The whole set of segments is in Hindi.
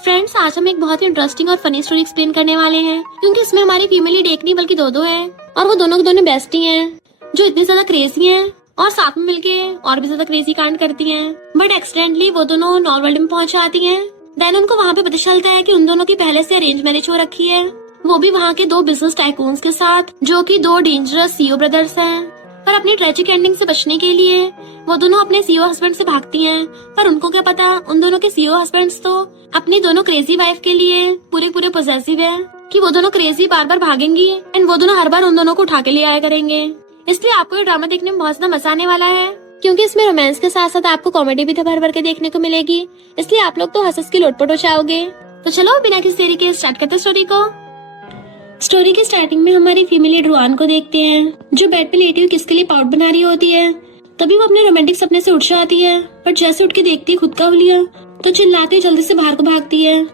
फ्रेंड्स, आज हम एक बहुत ही इंटरेस्टिंग और फनी स्टोरी एक्सप्लेन करने वाले हैं, क्योंकि इसमें हमारी फीमेल लीड एक नहीं बल्कि दो है और वो दोनों की दोनों बेस्टी हैं, जो इतनी ज्यादा क्रेजी हैं और साथ में मिलके और भी ज्यादा क्रेजी कांड करती हैं। बट एक्सीडेंटली वो दोनों नॉर्थ वर्ल्ड में पहुंच जाती हैं। देन उनको वहाँ पे पता चलता है कि उन दोनों की पहले से अरेंज मैरिज हो रखी है, वो भी वहाँ के दो बिजनेस टाइकून्स के साथ, जो कि दो डेंजरस सीईओ ब्रदर्स हैं। पर अपनी ट्रेजिक एंडिंग से बचने के लिए वो दोनों अपने सीईओ हस्बैंड से भागती हैं। पर उनको क्या पता, उन दोनों के सीईओ हस्बैंड्स तो अपनी दोनों क्रेजी वाइफ के लिए पूरे पॉसेसिव है कि वो दोनों क्रेजी बार बार भागेंगी एंड वो दोनों हर बार उन दोनों को उठा के ले आया करेंगे। इसलिए आपको ये ड्रामा देखने में बहुत ज्यादा मजा आने वाला है, क्योंकि इसमें रोमांस के साथ साथ आपको कॉमेडी भी भर भर के देखने को मिलेगी। इसलिए आप लोग तो हंस के लोटपोट हो जाओगे। तो चलो बिना किसी देरी के स्टार्ट करते स्टोरी को। स्टोरी की स्टार्टिंग में हमारी फीमेल लीड रुआन को देखते हैं, जो बेड पे लेटी हुई किसके लिए पाउट बना रही होती है। तभी वो अपने रोमांटिक सपने से उठ जाती है, पर जैसे उठ के देखती है खुद का हुलिया, तो चिल्लाती हुई जल्दी से बाहर को भागती है।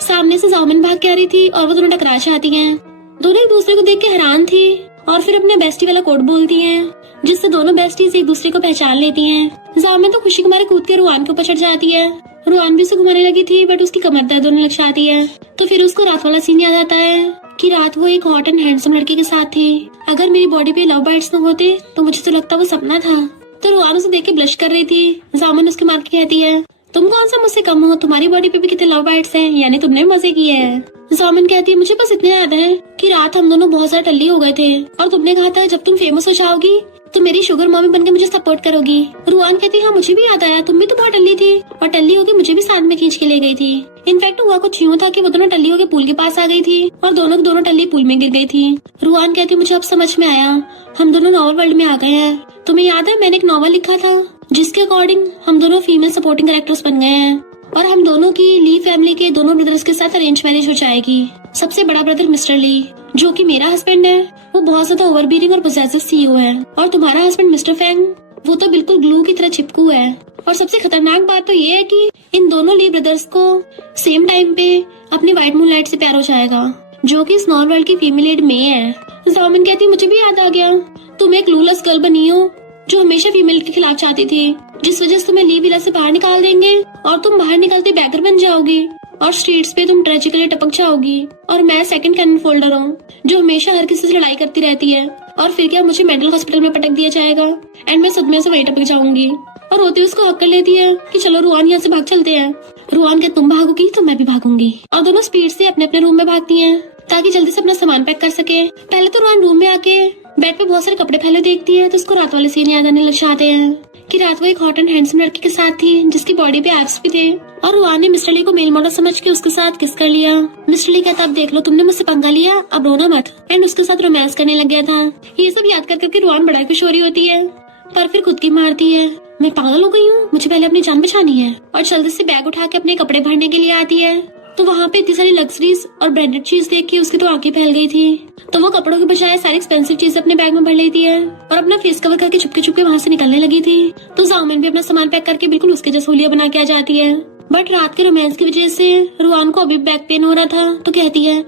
सामने से जामिन भाग के आ रही थी और वो दोनों टकरा जाती हैं। दोनों एक दूसरे को देख के हैरान थी और फिर अपने बेस्टी वाला कोड बोलती हैं, जिससे दोनों बेस्टीज एक दूसरे को पहचान लेती हैं। जामिन तो खुशी के मारे कूद के रुआन के ऊपर चढ़ जाती है। रुआन भी उसे घुमाने लगी थी, बट उसकी कमर दर्द होने लग जाती है। तो फिर उसको रात वाला सीन याद आता है कि रात वो एक हॉट एंड हैंडसम लड़के के साथ थी। अगर मेरी बॉडी पे लव बाइट्स न होते तो मुझे तो लगता वो सपना था। तो रुआन उसे देख के ब्लश कर रही थी। जामिन उसके मार के कहती है, तुम कौन सा मुझसे कम हो, तुम्हारी बॉडी पे भी कितने लव बाइट्स हैं, यानी तुमने मजे किए हैं। जामिन कहती है, मुझे बस इतना याद है कि रात हम दोनों बहुत ज्यादा टल्ली हो गए थे और तुमने कहा था जब तुम फेमस हो जाओगी तो मेरी शुगर मॉमी बनके मुझे सपोर्ट करोगी। रुआन कहती है, हाँ मुझे भी याद आया, तुम भी तो बहुत टल्ली थी और टल्ली होके मुझे भी साथ में खींच के ले गई थी। इनफैक्ट हुआ कुछ यूँ था कि वो दोनों टल्ली होके पूल के पास आ गई थी और दोनों टल्ली पूल में गिर गई थी। रुआन कहती है, मुझे अब समझ में आया, हम दोनों नॉवल वर्ल्ड में आ गए हैं। तुम्हें याद है मैंने एक नॉवल लिखा था जिसके अकॉर्डिंग हम दोनों फीमेल सपोर्टिंग कैरेक्टर्स बन गए हैं और हम दोनों की ली फैमिली के दोनों ब्रदर्स के साथ अरेंज मैरिज हो जाएगी। सबसे बड़ा ब्रदर मिस्टर ली, जो कि मेरा हस्बैंड है, वो बहुत ज्यादा ओवरबीरिंग और पोजेसिव सीईओ है, और तुम्हारा हस्बैंड मिस्टर फैंग, वो तो बिल्कुल ग्लू की तरह चिपकू है। और सबसे खतरनाक बात तो ये है कि इन दोनों ली ब्रदर्स को सेम टाइम पे अपनी व्हाइट मूनलाइट से प्यार हो जाएगा, जो कि इस नॉर्थ वर्ल्ड की फीमेल लीड में है। जामिन कहती है, मुझे भी याद आ गया, तुम एक क्लूलेस गर्ल बनी हो जो हमेशा फीमेल के खिलाफ चाहती थी, जिस वजह से तुम्हें ली विला से बाहर निकाल देंगे और तुम बाहर निकलते बैगर बन जाओगी और स्ट्रीट्स पे तुम ट्रेजिकली टपक जाओगी। और मैं सेकंड कैनन फोल्डर हूँ, जो हमेशा हर किसी से लड़ाई करती रहती है, और फिर क्या मुझे मेंटल हॉस्पिटल में पटक दिया जाएगा एंड मैं सदमे से वहीं टपक जाऊंगी। और रोती उसको हक कर लेती है कि चलो रुआन यहाँ से भाग चलते हैं। रुआन के तुम भागोगी तो मैं भी भागूंगी, और दोनों स्पीड से अपने अपने रूम में भागती हैं ताकि जल्दी से अपना सामान पैक कर सके। पहले तो रुआन रूम में आके बेड पे बहुत सारे कपड़े फैले देखती है, तो उसको रात वाले सीन याद आने लग जाते हैं कि रात वो एक हॉट एंड हैंडसम लड़के के साथ थी जिसकी बॉडी पे एब्स भी थे, और रुआन ने मिस्टर ली को मेल मॉडल समझ के उसके साथ किस कर लिया। मिस्टर ली कहता, अब देख लो तुमने मुझसे पंगा लिया, अब रोना मत, एंड उसके साथ रोमांस करने लग गया था। ये सब याद कर करके रुआन बड़ा खुश हो रही होती है, पर फिर खुद की मारती है, मैं पागल हो गई हूँ, मुझे पहले अपनी जान बचानी है। और जल्दी से बैग उठा के अपने कपड़े भरने के लिए आती है, तो वहाँ पे इतनी सारी लग्जरीज और ब्रांडेड चीज देख के उसकी तो आंखें फैल गई थी। तो वो कपड़ों के बजाय सारी एक्सपेंसिव चीजें अपने बैग में भर लेती है और अपना फेस कवर करके चुपके चुपके वहाँ से निकलने लगी थी। तो जामिन भी अपना सामान पैक करके बिल्कुल उसके जैसा हुलिया बना के आ जाती है। बट रात के रोमांस की वजह से रुआन को अभी बैक पेन हो रहा था, तो कहती है,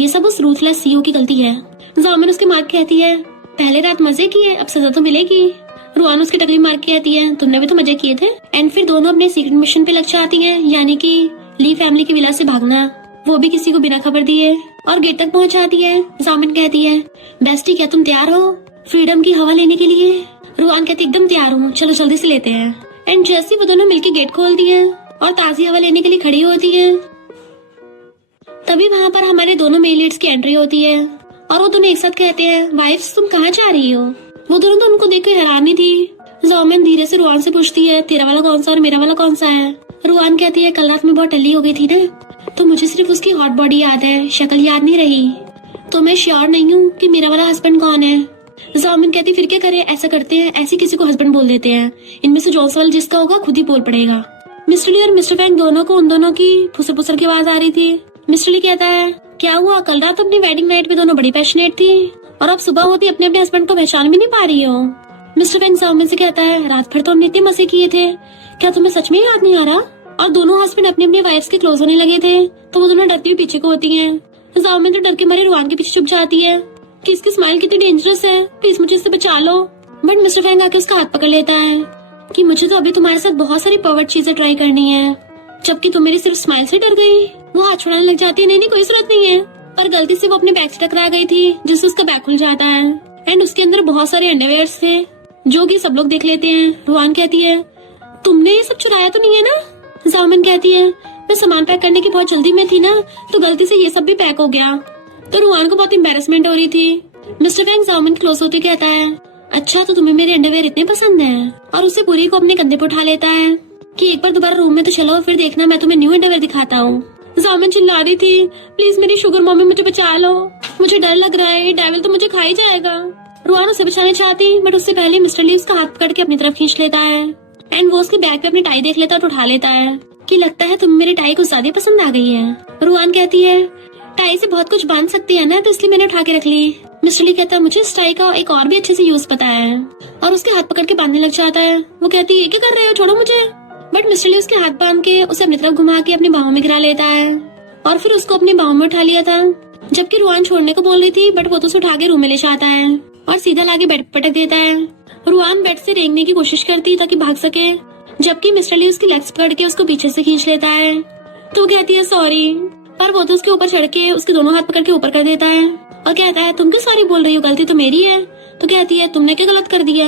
ये सब उस रूथलेस सीईओ की गलती है। जामिन उसके मार के कहती है, पहले रात मजे किए, अब सजा तो मिलेगी। रुआन उसकी टकली मार के कहती है, तुमने भी तो मजे किए थे। एंड फिर दोनों अपने सीक्रेट मिशन पे लग जाती है, यानी कि ली फैमिली की विला से भागना, वो भी किसी को बिना खबर दिए, और गेट तक पहुंच जाती है। जामिन कहती है, बेस्टी क्या तुम तैयार हो फ्रीडम की हवा लेने के लिए? रुआन कहती, एकदम तैयार हूँ, चलो जल्दी से लेते हैं। एंड जैसे वो दोनों मिलके गेट खोलती है और ताजी हवा लेने के लिए खड़ी होती है, तभी वहाँ पर हमारे दोनों मेल लीड्स की एंट्री होती है और वो दोनों एक साथ कहते हैं, वाइफ्स तुम कहाँ जा रही हो? वो दोनों तो उनको देख कर हैरानी थी। जामिन धीरे से रुआन से पूछती है, तेरा वाला कौन सा और मेरा वाला कौन सा है? रुआन कहती है, कल रात में बहुत टल्ली हो गई थी ना, तो मुझे सिर्फ उसकी हॉट बॉडी याद है, शक्ल याद नहीं रही, तो मैं श्योर नहीं हूँ कि मेरा वाला हस्बैंड कौन है। जामिन कहती, फिर क्या करें, ऐसा करते हैं, ऐसे किसी को हस्बैंड बोल देते हैं, इनमें से जॉन्स वाला जिसका होगा खुद ही बोल पड़ेगा। मिस्टर ली और मिस्टर फैंग दोनों को उन दोनों की फुसर फुसर की आवाज आ रही थी। मिस्टर ली कहता है, क्या हुआ, कल रात अपनी वेडिंग नाइट पे दोनों बड़ी पैशनेट थी और अब सुबह होती अपने अपने हस्बैंड को पहचान भी नहीं पा रही हो। मिस्टर फैंग जामिन से कहता है, रात भर तो हमने इतने मजे किए थे, क्या तुम्हें सच में याद नहीं आ रहा? और दोनों हस्बैंड अपनी अपनी वाइफ्स के क्लोज होने लगे थे, तो वो दोनों डरती हुई पीछे को होती हैं। जामिन तो डर के मारे रुआन के पीछे छुप जाती है कि इसकी स्माइल कितनी डेंजरस है, प्लीज मुझे इससे बचा लो। बट मिस्टर फैंग आके उसका हाथ पकड़ लेता है कि मुझे तो अभी तुम्हारे साथ बहुत सारी पर्वर्ट चीजें ट्राई करनी है। जबकि तुम मेरी सिर्फ स्माइल से डर गई। वो हाथ छुड़ाने लग जाती है, नहीं कोई जरूरत नहीं है, पर गलती से वो अपने बैग से टकरा गई थी, जिससे उसका बैग खुल जाता है एंड उसके अंदर बहुत सारे अंडरवेयर्स थे जो कि सब लोग देख लेते हैं। रुआन कहती है, तुमने ये सब चुराया तो नहीं है ना? जाओमिन कहती है, मैं सामान पैक करने की बहुत जल्दी में थी ना, तो गलती से ये सब भी पैक हो गया। तो रुआन को बहुत एम्बेरसमेंट हो रही थी। मिस्टर फैंग जाओमिन क्लोज होते कहता है, अच्छा तो तुम्हें मेरे अंडरवेयर इतने पसंद हैं? और उसे पूरी को अपने कंधे पर उठा लेता है कि एक बार दोबारा रूम में तो चलो, फिर देखना मैं तुम्हें न्यू अंडरवेयर दिखाता हूँ। जाओमिन चिल्ला रही थी, प्लीज मेरी शुगर मम्मी, मुझे बचा लो, मुझे डर लग रहा है, ये डेविल तो मुझे खा ही जाएगा। रुआन उसे बचाने चाहती, बट उससे पहले मिस्टर ली उसका हाथ पकड़ के अपनी तरफ खींच लेता है एंड वो उसके बैग पे अपनी टाई देख लेता और उठा लेता है कि लगता है तुम्हें मेरी टाई कुछ ज्यादा पसंद आ गई है। रुआन कहती है, टाई से बहुत कुछ बांध सकती है ना, तो इसलिए मैंने उठा के रख ली। मिस्टर ली कहता है, मुझे इस टाई का एक और भी अच्छे से यूज पता है, और उसके हाथ पकड़ के बांधने लग जाता है। वो कहती है, ये क्या कर रहे हो, छोड़ो मुझे। बट मिस्टर ली उसके हाथ बांध के उसे अपनी तरफ घुमा के अपनी बाहों में गिरा लेता है और फिर उसको अपनी बाहों में उठा लिया था। जबकि रुआन छोड़ने को बोल रही थी, बट वो तो उसे उठा के रूम में ले जाता है और सीधा लाके बेड पर पटक देता है। रुआन बेड से रेंगने की कोशिश करती ताकि भाग सके, जबकि मिस्टर ली उसकी लेग्स पकड़ के उसको पीछे से खींच लेता है। तो कहती है सॉरी, पर वो तो उसके ऊपर चढ़ के उसके दोनों हाथ पकड़ के ऊपर कर देता है और कहता है, तुम क्यों सॉरी बोल रही हो, गलती तो मेरी है। तो कहती है, तुमने क्या गलत कर दिया?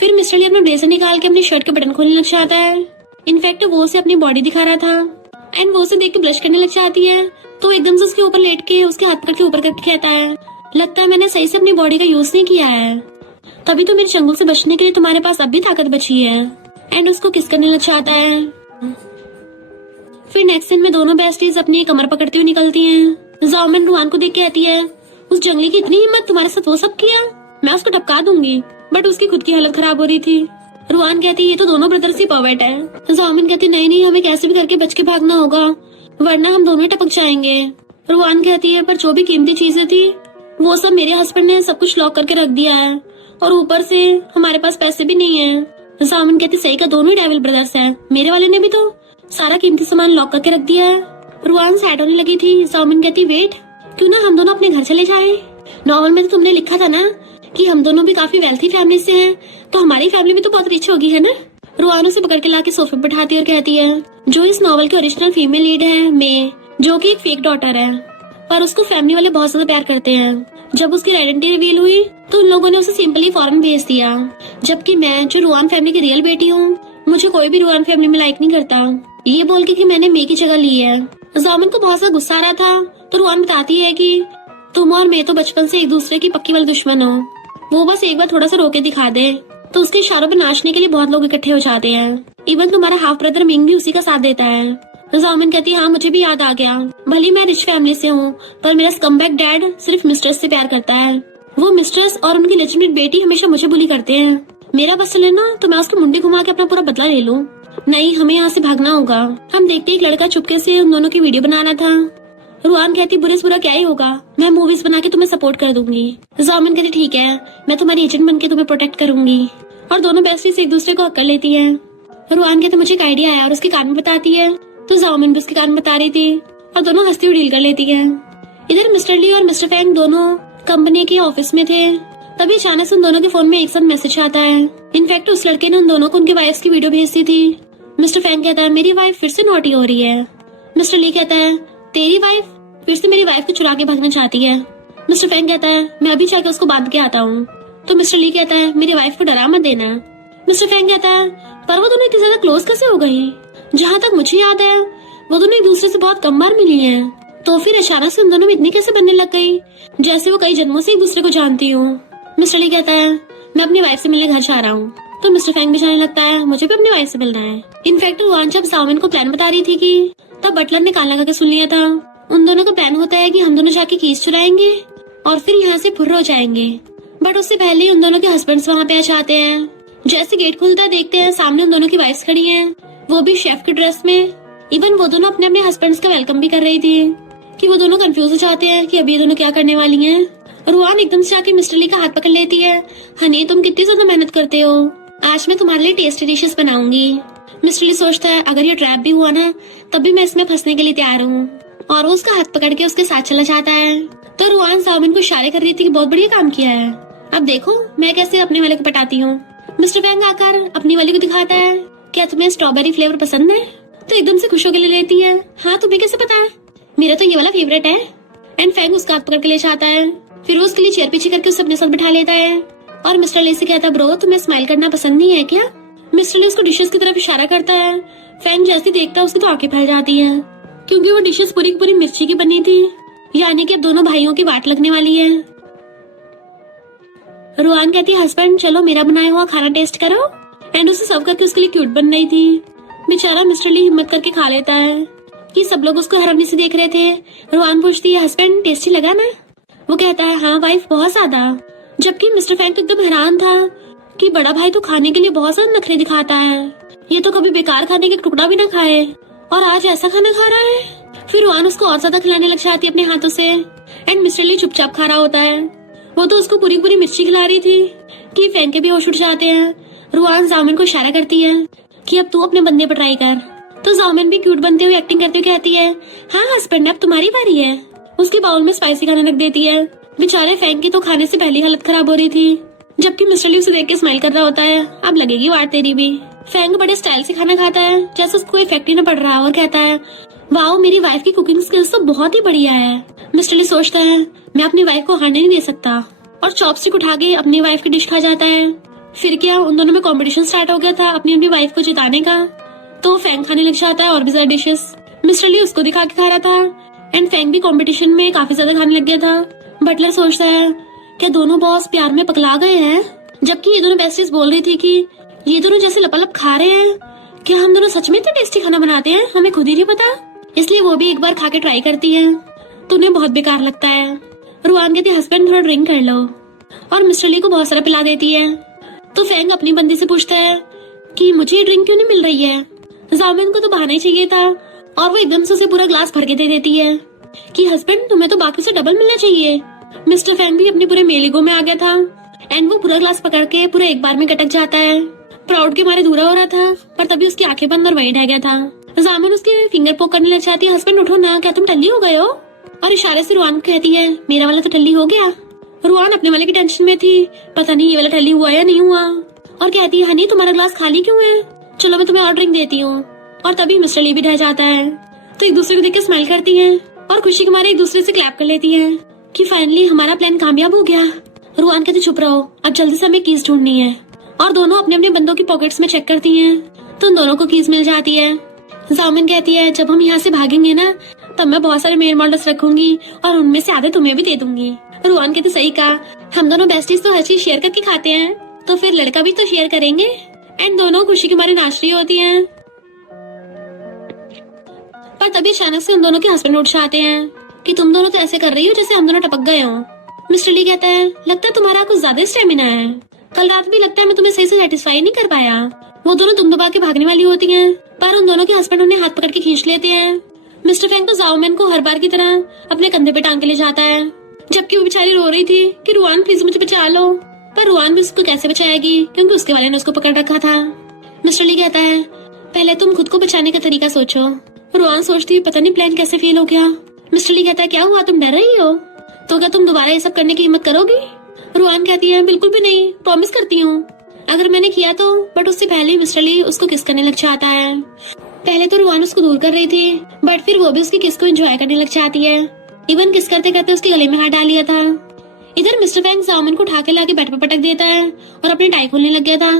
फिर मिस्टर ली अपना ब्लेजर निकाल के अपनी शर्ट के बटन खोलने लग जाता है। इनफैक्ट वो उसे अपनी बॉडी दिखा रहा था एंड वो उसे देख के ब्लश करने लग जाती है। तो एकदम से उसके ऊपर लेट के उसके हाथ पकड़ के ऊपर करके कहता है, लगता है मैंने सही से अपनी बॉडी का यूज नहीं किया है, तभी तो मेरे चंगुल से बचने के लिए तुम्हारे पास अब भी ताकत बची है। एंड उसको किस करने लग जाता है। फिर नेक्स्ट सीन में दोनों बेस्टीज अपनी कमर पकड़ती हुई निकलती हैं। जाओमिन रुआन को देख के कहती है, उस जंगली की इतनी हिम्मत, तुम्हारे साथ वो सब किया, मैं उसको टपका दूंगी। बट उसकी खुद की हालत खराब हो रही थी। रुआन कहती है, ये तो दोनों ब्रदर्स ही पर्वर्ट है। जाओमिन कहती है, नहीं हमें कैसे भी करके बच के भागना होगा, वरना हम दोनों ही टपक जाएंगे। रुआन कहती है, पर जो भी कीमती चीजें थी वो सब मेरे हस्बैंड ने सब कुछ लॉक करके रख दिया है, और ऊपर से हमारे पास पैसे भी नहीं है। जाओमिन कहती, सही का, दोनों ही डेविल ब्रदर्स है, मेरे वाले ने भी तो सारा कीमती सामान लॉक करके रख दिया है। रुआन सैड होने लगी थी। जाओमिन कहती, वेट, क्यों ना हम दोनों अपने घर चले जाएं? नॉवल में तो तुमने लिखा था ना कि हम दोनों भी काफी वेल्थी फैमिली से हैं, तो हमारी फैमिली भी तो बहुत रिच होगी, है ना? रुआन उसे पकड़ के लाके सोफे पर बैठाती है और कहती है, जो इस नॉवल की ओरिजिनल फीमेल लीड है मे, जो कि एक फेक डॉटर है, पर उसको फैमिली वाले बहुत ज्यादा प्यार करते हैं। जब उसकी आइडेंटिटी रिवील हुई तो उन लोगों ने उसे सिंपली फॉरेन भेज दिया, जबकि मैं जो रुआन फैमिली की रियल बेटी हूँ, मुझे कोई भी रुआन फैमिली में लाइक नहीं करता, ये बोल के कि मैंने मे की जगह ली है। जाओमिन को बहुत ज्यादा गुस्सा आ रहा था, तो रुआन बताती है कि तुम और मैं तो बचपन से एक दूसरे की पक्की वाली दुश्मन हो, वो बस एक बार थोड़ा सा रोके दिखा दे तो उसके इशारों पर नाचने के लिए बहुत लोग इकट्ठे हो जाते हैं। इवन तुम्हारा हाफ ब्रदर मिंग भी उसी का साथ देता है। जाओमिन कहती है, हाँ मुझे भी याद आ गया, भले मैं रिच फैमिली से हूँ, पर मेरा स्कमबैग डैड सिर्फ मिस्ट्रेस से प्यार करता है। वो मिस्ट्रेस और उनकी लेजिटिमेट बेटी हमेशा मुझे बुली करते हैं। मेरा बस चले ना तो मैं उसके मुंडे घुमा के अपना पूरा बदला ले लूं। नहीं, हमें यहाँ से भागना होगा। हम देखते एक लड़का चुपके से उन दोनों की वीडियो बनाना था। रुआन कहती, बुरे से बुरा क्या ही होगा, मैं मूवीज बना के तुम्हें सपोर्ट कर दूंगी। जाओमिन कहती, ठीक है, मैं तुम्हारी एजेंट बन के तुम्हें प्रोटेक्ट करूंगी। और दोनों बेस्टीज एक दूसरे को हक कर लेती है। रुआन कहते, मुझे एक आइडिया आया, और उसके कान में बताती है, तो जाओमिन भी उसके कान में बता रही थी और दोनों हंसती हुई डील कर लेती है। इधर मिस्टर ली और मिस्टर फैंग दोनों कंपनी के ऑफिस में थे, तभी अचानक से उन दोनों के फोन में एक साथ मैसेज आता है। इनफैक्ट उस लड़के ने उन दोनों को उनकी वाइफ की वीडियो भेज दी थी। मिस्टर फैंग कहता है, मेरी वाइफ फिर से नॉटी हो रही है। मिस्टर ली कहता है, तेरी वाइफ फिर से मेरी वाइफ को चुरा के भागना चाहती है। मिस्टर फैंग कहता है, मैं अभी जाकर उसको बांध के आता हूँ। तो मिस्टर ली कहता है, मेरी वाइफ को डरा मत देना। मिस्टर फैंग कहता है, पर वो दोनों इतनी ज्यादा क्लोज कैसे हो गई? जहाँ तक मुझे याद है वो दोनों एक दूसरे से बहुत कम बार मिली हैं, तो फिर अचानक से उन दोनों में इतनी कैसे बनने लग गई, जैसे वो कई जन्मों से एक दूसरे को जानती हूँ। मिस्टर ली कहता है, मैं अपनी वाइफ से मिलने घर जा रहा हूँ। तो मिस्टर फैंग भी जाने लगता है, मुझे भी अपनी वाइफ से मिलना है। इनफैक्ट रुआन जब जाओमिन को प्लान बता रही थी कि तब बटलर ने कान लगा के सुन लिया था। उन दोनों का प्लान होता है कि हम दोनों जाके कीज चुराएंगे और फिर यहाँ से फुर्र हो जाएंगे। बट उससे पहले उन दोनों के हस्बैंड्स वहाँ पे आ जाते हैं। जैसे गेट खुलता देखते हैं सामने उन दोनों की वाइफ्स खड़ी हैं, वो भी शेफ की ड्रेस में। इवन वो दोनों अपने अपने हस्बैंड्स का वेलकम भी कर रही थी कि वो दोनों कंफ्यूज हो जाते हैं कि अभी ये दोनों क्या करने वाली हैं। रुआन एकदम से आके मिस्टर ली का हाथ पकड़ लेती है, हनी तुम कितनी ज्यादा मेहनत करते हो, आज मैं तुम्हारे लिए टेस्टी डिशेस बनाऊंगी। मिस्टर ली सोचता है, अगर ये ट्रैप भी हुआ ना तब भी मैं इसमें फंसने के लिए तैयार हूँ, और वो उसका हाथ पकड़ के उसके साथ चला जाता है। तो रुआन जाओमिन को इशारे कर रही थी कि बहुत बढ़िया काम किया है, अब देखो मैं कैसे अपने वाले को पटाती हूँ। मिस्टर फैंग आकर अपनी वाली को दिखाता है, क्या तुम्हें स्ट्रॉबेरी फ्लेवर पसंद है? तो एकदम से खुश होकर ले लेती है। हाँ तुम्हें कैसे पता है? मेरा तो ये वाला फेवरेट है। एंड फैंग उसका हाथ पकड़ के ले जाता है। फिर वो उसके लिए चेयर पीछे करके उसे अपने साथ बिठा लेता है और मिस्टर ली से कहता है, ब्रो तुम्हें स्माइल करना पसंद नहीं है क्या? मिस्टर ली उसको डिशेस की तरफ इशारा करता है। फैंग जैसे देखता है उसकी तो आंखें फैल जाती है, क्योंकि वो डिशेस पूरी की पूरी मिर्ची की बनी थी, यानी कि अब दोनों भाइयों की वाट लगने वाली है। रुआन कहती है, हस्बैंड चलो मेरा बनाया हुआ खाना टेस्ट करो। एंड उसे सर्व करके उसके लिए क्यूट बन रही थी। बेचारा मिस्टर ली हिम्मत करके खा लेता है कि सब लोग उसको हैरानी से देख रहे थे। रुआन पूछती है, हस्बैंड टेस्टी लगा ना? वो कहता है, हाँ वाइफ बहुत ज्यादा। जबकि मिस्टर फैंग तो एकदम हैरान था कि बड़ा भाई तो खाने के लिए बहुत ज्यादा नखरे दिखाता है, ये तो कभी बेकार खाने का टुकड़ा भी ना खाए और आज ऐसा खाना खा रहा है। फिर रुआन उसको और ज्यादा खिलाने लग जाती है अपने हाथों से। एंड मिस्टर ली चुपचाप खा रहा होता है। वो तो उसको पूरी पूरी मिर्ची खिला रही थी कि फैंग के भी होश उठ जाते हैं। रुआन जामिन को इशारा करती है कि अब तू अपने बंदे पर ट्राई कर। तो जामिन भी क्यूट बनते हुए एक्टिंग करते हुए कहती है, हाँ हस्बैंड अब तुम्हारी बारी है। उसके बाउल में स्पाइसी खाने रख देती है। बेचारे फैंग की तो खाने से पहली हालत खराब हो रही थी, जबकि मिस्टर ली उसे देख के स्माइल कर रहा होता है, अब लगेगी वाट तेरी भी। फैंग बड़े स्टाइल से खाना खाता है जैसे उसको इफेक्ट ही न पड़ रहा, और कहता है, वाओ मेरी वाइफ की कुकिंग स्किल्स तो बहुत ही बढ़िया है। मिस्टर ली सोचता है, मैं अपनी वाइफ को हारने नहीं दे सकता, और चॉपस्टिक उठा के अपनी वाइफ की डिश खा जाता है। फिर क्या उन दोनों में कंपटीशन स्टार्ट हो गया था अपनी अपनी वाइफ को जिताने का। तो फैंग खाने लग जाता है और भी ज्यादा डिशेस। मिस्टर ली उसको दिखा के खा रहा था एंड फैंग भी कंपटीशन में काफी ज्यादा खाने लग गया था। बटलर सोचता है, क्या दोनों बॉस प्यार में पगला गए हैं? जबकि ये दोनों बेस्टीज बोल रही थी कि ये दोनों जैसे लपालप खा रहे हैं, क्या हम दोनों सच में इतना टेस्टी खाना बनाते हैं, हमें खुद ही नहीं पता। इसलिए वो भी एक बार खा के ट्राई करती है तो उन्हें बहुत बेकार लगता है। रुआन कहती है, हस्बैंड थोड़ा ड्रिंक कर लो, और मिस्टर ली को बहुत सारा पिला देती है। तो फैंग अपनी बंदी से पूछता है कि मुझे ये ड्रिंक क्यों नहीं मिल रही है? जामिन को तो बहाना ही चाहिए था और वो एकदम से उसे पूरा ग्लास भर के दे देती है कि हस्बैंड तुम्हें तो बाकी से डबल मिलना चाहिए। मिस्टर फैंग भी अपने पूरे मेलेगो में आ गया था एंड वो पूरा ग्लास पकड़ के पूरा एक बार में गटक जाता है। प्राउड के मारे दूरा हो रहा था, पर तभी उसकी आंखें बंद और वही रह गया था। जामिन उसके फिंगर पोक करने लग जाती है, हस्बैंड उठो ना, क्या तुम टल्ली हो गए हो? और इशारे से रुआन को कहती है, मेरा वाला तो टल्ली हो गया। रुआन अपने वाले की टेंशन में थी, पता नहीं ये वाला टल्ली हुआ या नहीं हुआ, और कहती है, हनी तुम्हारा ग्लास खाली क्यों है? चलो मैं तुम्हें और ड्रिंक देती हूँ। और तभी मिस्टर ली भी रह जाता है, तो एक दूसरे को देख के स्माइल करती है और खुशी के मारे एक दूसरे से क्लैप कर लेती है कि फाइनली हमारा प्लान कामयाब हो गया। रुआन कहती, चुप रहो, अब जल्दी से हमें कीज ढूंढनी है। और दोनों अपने अपने बंदों की पॉकेट्स में चेक करती हैं, तो उन दोनों को कीज मिल जाती है। जामिन कहती है, जब हम यहाँ से भागेंगे ना, तब मैं बहुत सारे मेल मॉडल्स रखूंगी और उनमें से आधे तुम्हें भी दे दूंगी। रुआन कहती, सही कहा, हम दोनों बेस्टीज तो हर चीज शेयर करके खाते हैं, तो फिर लड़का भी तो शेयर करेंगे। एंड दोनों खुशी के मारे नाच रही होती हैं, पर तभी अचानक से उन दोनों के हस्बैंड उठ जाते हैं कि तुम दोनों तो ऐसे कर रही हो जैसे हम दोनों टपक गए हो। मिस्टर ली कहता है, लगता है तुम्हारा कुछ ज्यादा स्टेमिना है, कल रात भी लगता है मैं तुम्हें सही से सेटिस्फाई नहीं कर पाया। वो दोनों तुम दबा के भागने वाली होती हैं, पर उन दोनों के हस्बैंड उन्हें हाथ पकड़ के खींच लेते हैं। मिस्टर फैंग तो जाओमैन को हर बार की तरह अपने कंधे पे टांग के ले जाता है, जबकि वो बेचारी रो रही थी कि रुआन प्लीज मुझे बचा लो, पर रुआन भी उसको कैसे बचाएगी क्योंकि उसके वाले ने उसको पकड़ रखा था। मिस्टर ली कहता है, पहले तुम खुद को बचाने का तरीका सोचो। रुआन सोचती है, पता नहीं प्लान कैसे फेल हो गया। मिस्टर ली कहता है, क्या हुआ, तुम डर रही हो? तो क्या तुम दोबारा ये सब करने की हिम्मत करोगी? रुआन कहती है, बिल्कुल भी नहीं, प्रॉमिस करती हूँ। अगर मैंने किया तो, बट उससे पहले मिस्टर ली उसको किस करने लग जाता है। पहले तो रुआन उसको दूर कर रही थी, बट फिर वो भी उसकी किस को एंजॉय करने लग जाती है। इवन किस करते करते उसके गले में हाथ डाल लिया था। इधर मिस्टर फैंग जाओमिन को उठा के लाके बेड पर पटक देता है और अपनी टाई खोलने लग गया था।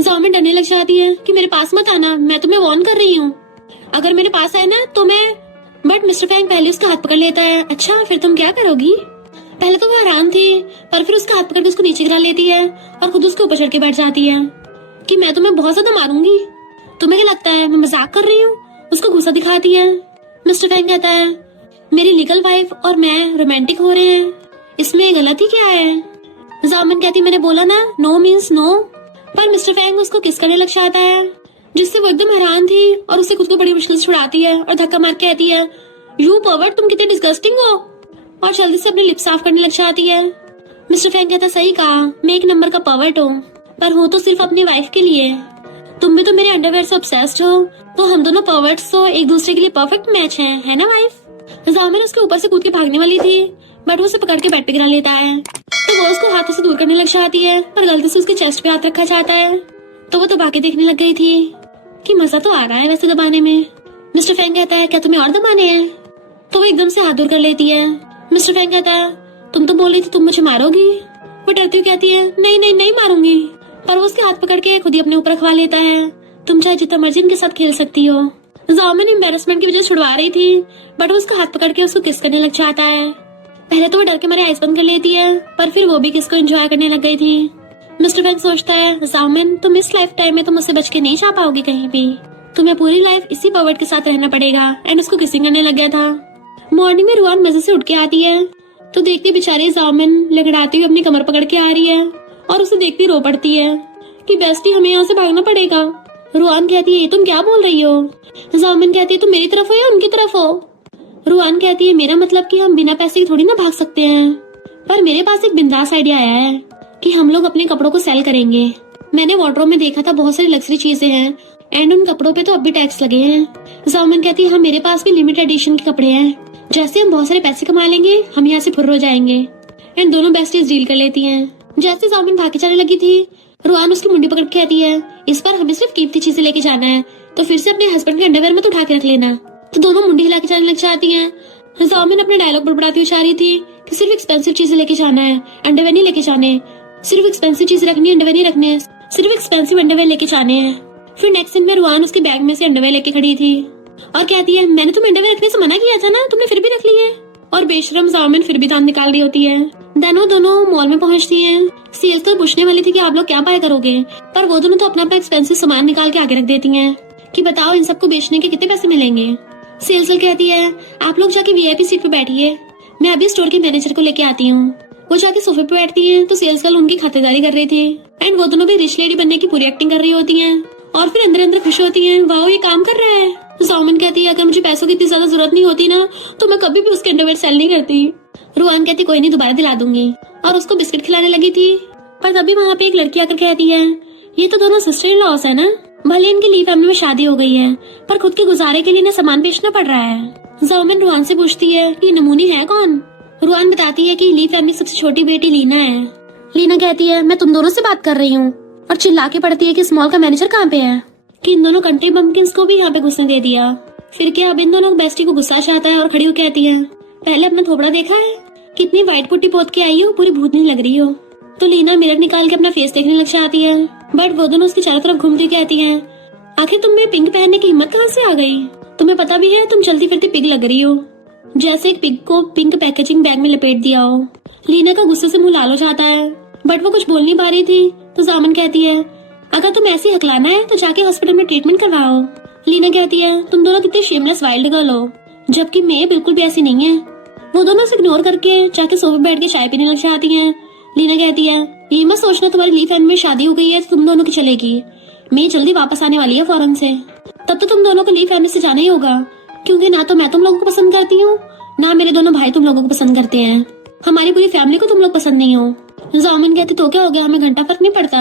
जाओमिन डरने लग जाती है कि मेरे पास मत आना, मैं तुम्हें वार्न कर रही हूँ, अगर मेरे पास आए ना तो मैं। बट मिस्टर फैंग पहले उसका हाथ पकड़ लेता है। अच्छा फिर तुम क्या करोगी? पहले तो वो हैरान थी, पर फिर उसका हाथ पकड़ के उसको नीचे गिरा लेती है और खुद उसके ऊपर चढ़ के बैठ जाती है कि मैं तुम्हें बहुत ज्यादा मारूंगी, तुम्हें क्या लगता है मैं मजाक कर रही हूँ? उसको गुस्सा दिखाती है। मिस्टर फैंग कहता है, मेरी लीगल वाइफ और मैं रोमांटिक हो रहे हैं, इसमें गलती क्या है? जामिन कहती, मैंने बोला ना, नो मीन्स नो। पर मिस्टर फैंग उसको किस करने लग जाता है, जिससे वो एकदम हैरान थी और उससे खुद को बड़ी मुश्किल से छुड़ाती है और धक्का मार के कहती है, यू पर्वर्ट, तुम कितने डिस्गस्टिंग हो, और जल्दी से अपने लिप साफ करने लग जाती है। मिस्टर फैंग कहता, सही कहा, मैं एक नंबर का पर्वर्ट हूँ, पर हूँ तो सिर्फ अपनी वाइफ के लिए। तुम भी तो मेरे अंडरवेयर से ऑब्सेस्ड हो, तो हम दोनों पर्वर्ट्स तो एक दूसरे के लिए परफेक्ट मैच है ना वाइफ? जामिन उसके ऊपर से कूद के भागने वाली थी, बट वो उसे पकड़ के बेड पे गिरा लेता है। तो वो उसको हाथों से दूर करने लग जाती है, पर गलती से उसके चेस्ट पे हाथ रखा जाता है। तो वो दबा के देखने लग गई थी कि मजा तो आ रहा है वैसे दबाने में, मिस्टर फैंग कहता है क्या तुम्हें और दबाने हैं? तो वो एकदम से हाथ दूर कर लेती है। मिस्टर फैंग कहता है तुम तो बोल रही थी तुम मुझे मारोगी। वो डरती हुई कहती है नहीं नहीं नहीं मारूंगी, पर वो उसके हाथ पकड़ के खुद ही अपने ऊपर रखवा लेता है। तुम चाहे जितना मर्जी इनके साथ खेल सकती हो। जाओमिन एम्बेरसमेंट की वजह से छुड़वा रही थी, बट वो उसका हाथ पकड़ के उसको किस करने लग जाता है। पहले तो वो डर के मारे आइस बंद कर लेती है, पर फिर वो भी किस को एंजॉय करने लग गई थी। मिस्टर फैंग सोचता है जाओमिन तुम इस लाइफ टाइम में तो मुझसे बच के नहीं जा पाओगी कहीं भी, तुम्हें पूरी लाइफ इसी पर्वर्ट के साथ रहना पड़ेगा। एंड उसको किसिंग करने लग गया था। मॉर्निंग में रुआन मजे से उठ के आती है तो देखती बेचारी जाओमिन लगड़ाती हुई अपनी कमर पकड़ के आ रही है और उसे देखती रो पड़ती है कि बेस्टी हमें यहाँ से भागना पड़ेगा। रुआन कहती है तुम क्या बोल रही हो? जाओमिन कहती है तुम मेरी तरफ हो या उनकी तरफ हो? रुआन कहती है मेरा मतलब कि हम बिना पैसे के थोड़ी ना भाग सकते हैं, पर मेरे पास एक बिंदास आइडिया आया है कि हम लोग अपने कपड़ों को सेल करेंगे। मैंने वार्डरोब में देखा था बहुत सारी लग्जरी चीजें हैं एंड उन कपड़ों पे तो अब भी टैक्स लगे हैं। जाओमिन कहती है हाँ मेरे पास भी लिमिटेड एडिशन के कपड़े हैं, जैसे हम बहुत सारे पैसे कमा लेंगे हम यहाँ से फुर्र हो जाएंगे। एंड दोनों बेस्टीज डील कर लेती हैं। जैसे जाओमिन भाग के जाने लगी थी रुआन उसकी मुंडी पकड़ के कहती है इस बार हमें सिर्फ कीमती चीजें लेके जाना है, तो फिर से अपने हस्बैंड के अंडरवेयर में तो उठा के रख लेना। तो दोनों मुंडी हिला के जाने लग जाती हैं। जाओमिन अपने डायलॉग बड़बड़ाती हुई चाह रही थी कि सिर्फ एक्सपेंसिव चीजें लेके जाना है, अंडरवेयर नहीं लेके जाने, सिर्फ एक्सपेंसिव चीजें रखनी है, अंडरवेयर नहीं रखने, सिर्फ एक्सपेंसिव अंडरवेयर लेके जाने हैं। फिर नेक्स्ट सीन में रुआन उसके बैग में से अंडरवेयर लेके खड़ी थी और कहती है मैंने तुम्हें अंडरवेयर रखने से मना किया था ना, तुमने फिर भी रख लिए। और बेशरम जाओमिन फिर भी दांत निकाल रही होती है। देन वो दोनों मॉल में पहुंचती हैं। सेल्स तो पूछने वाली थी कि आप लोग क्या बाय करोगे, पर वो दोनों तो अपना अपना एक्सपेंसिव सामान निकाल के आगे रख देती हैं कि बताओ इन सबको बेचने के कितने पैसे मिलेंगे। सेल्स गर्ल कहती है आप लोग जाके वीआईपी सीट पे बैठिए, मैं अभी स्टोर के मैनेजर को लेके आती हूँ। वो जाके सोफे पे बैठती है तो सेल्स गर्ल उनकी खातिरदारी कर रही थी एंड वो दोनों भी रिच लेडी बनने की पूरी एक्टिंग कर रही होती हैं और फिर अंदर अंदर खुश होती हैं, वाओ ये काम कर रहा है। तो जाओमिन कहती है अगर मुझे पैसों की इतनी ज्यादा जरूरत नहीं होती ना तो मैं कभी भी उसके अंडरवेयर सेल नहीं करती। रुआन कहती कोई नहीं दोबारा दिला दूंगी और उसको बिस्किट खिलाने लगी थी, पर तभी वहाँ पे एक लड़की आकर कहती है ये तो दोनों सिस्टर इन लॉस है ना, भले इनकी ली फैमिली में शादी हो गई है पर खुद के गुजारे के लिए इन्हें सामान बेचना पड़ रहा है। जाओमिन रुआन से पूछती है कि नमूनी है कौन? रुआन बताती है कि ली फैमिली सबसे छोटी बेटी लीना है। लीना कहती है मैं तुम दोनों से बात कर रही हूँ और चिल्ला के पड़ती है कि स्मॉल का मैनेजर कहाँ पे है, कि इन दोनों कंट्री बम्पकिंस को भी यहाँ पे घुसने दे दिया। फिर क्या अब इन दोनों बेस्टी को गुस्सा आता है और खड़ी होकर कहती है पहले अपना थोबड़ा देखा है, कितनी व्हाइट पुट्टी पोत के आई हो, पूरी भूतनी लग रही हो। तो लीना मिरर निकाल के अपना फेस देखने लग जाती है, बट वो दोनों उसकी चारों तरफ घूमती कहती है आखिर तुम में पिंक पहनने की हिम्मत कहाँ से आ गई? तुम्हें पता भी है तुम चलती फिरती पिग लग रही हो, जैसे एक पिग को पिंक पैकेजिंग बैग में लपेट दिया हो। लीना का गुस्से से मुंह लाल हो जाता है, बट वो कुछ बोल नहीं पा रही थी। तो जामन कहती है अगर तुम ऐसे ही हकलाना है तो जाके हॉस्पिटल में ट्रीटमेंट करवाओ। लीना कहती है तुम दोनों कितने शेमलेस वाइल्ड गर्ल हो, जबकि मैं बिल्कुल भी ऐसी नहीं है। वो दोनों से इग्नोर करके जाके सोफे बैठ के चाय पीने लग जाती हैं। लीना कहती है ये मत सोचना तुम्हारी ली फैमिली में शादी हो गई है तो तुम दोनों की चलेगी, मैं जल्दी वापस आने वाली है फौरन से, तब तो तुम दोनों को ली फैमिली से जाना ही होगा, क्योंकि ना तो मैं तुम लोगों को पसंद करती हूँ ना मेरे दोनों भाई तुम लोगों को पसंद करते हैं, हमारी पूरी फैमिली को तुम लोग पसंद नहीं हो। जामिन कहती तो क्या हो गया, हमें घंटा फर्क नहीं पड़ता,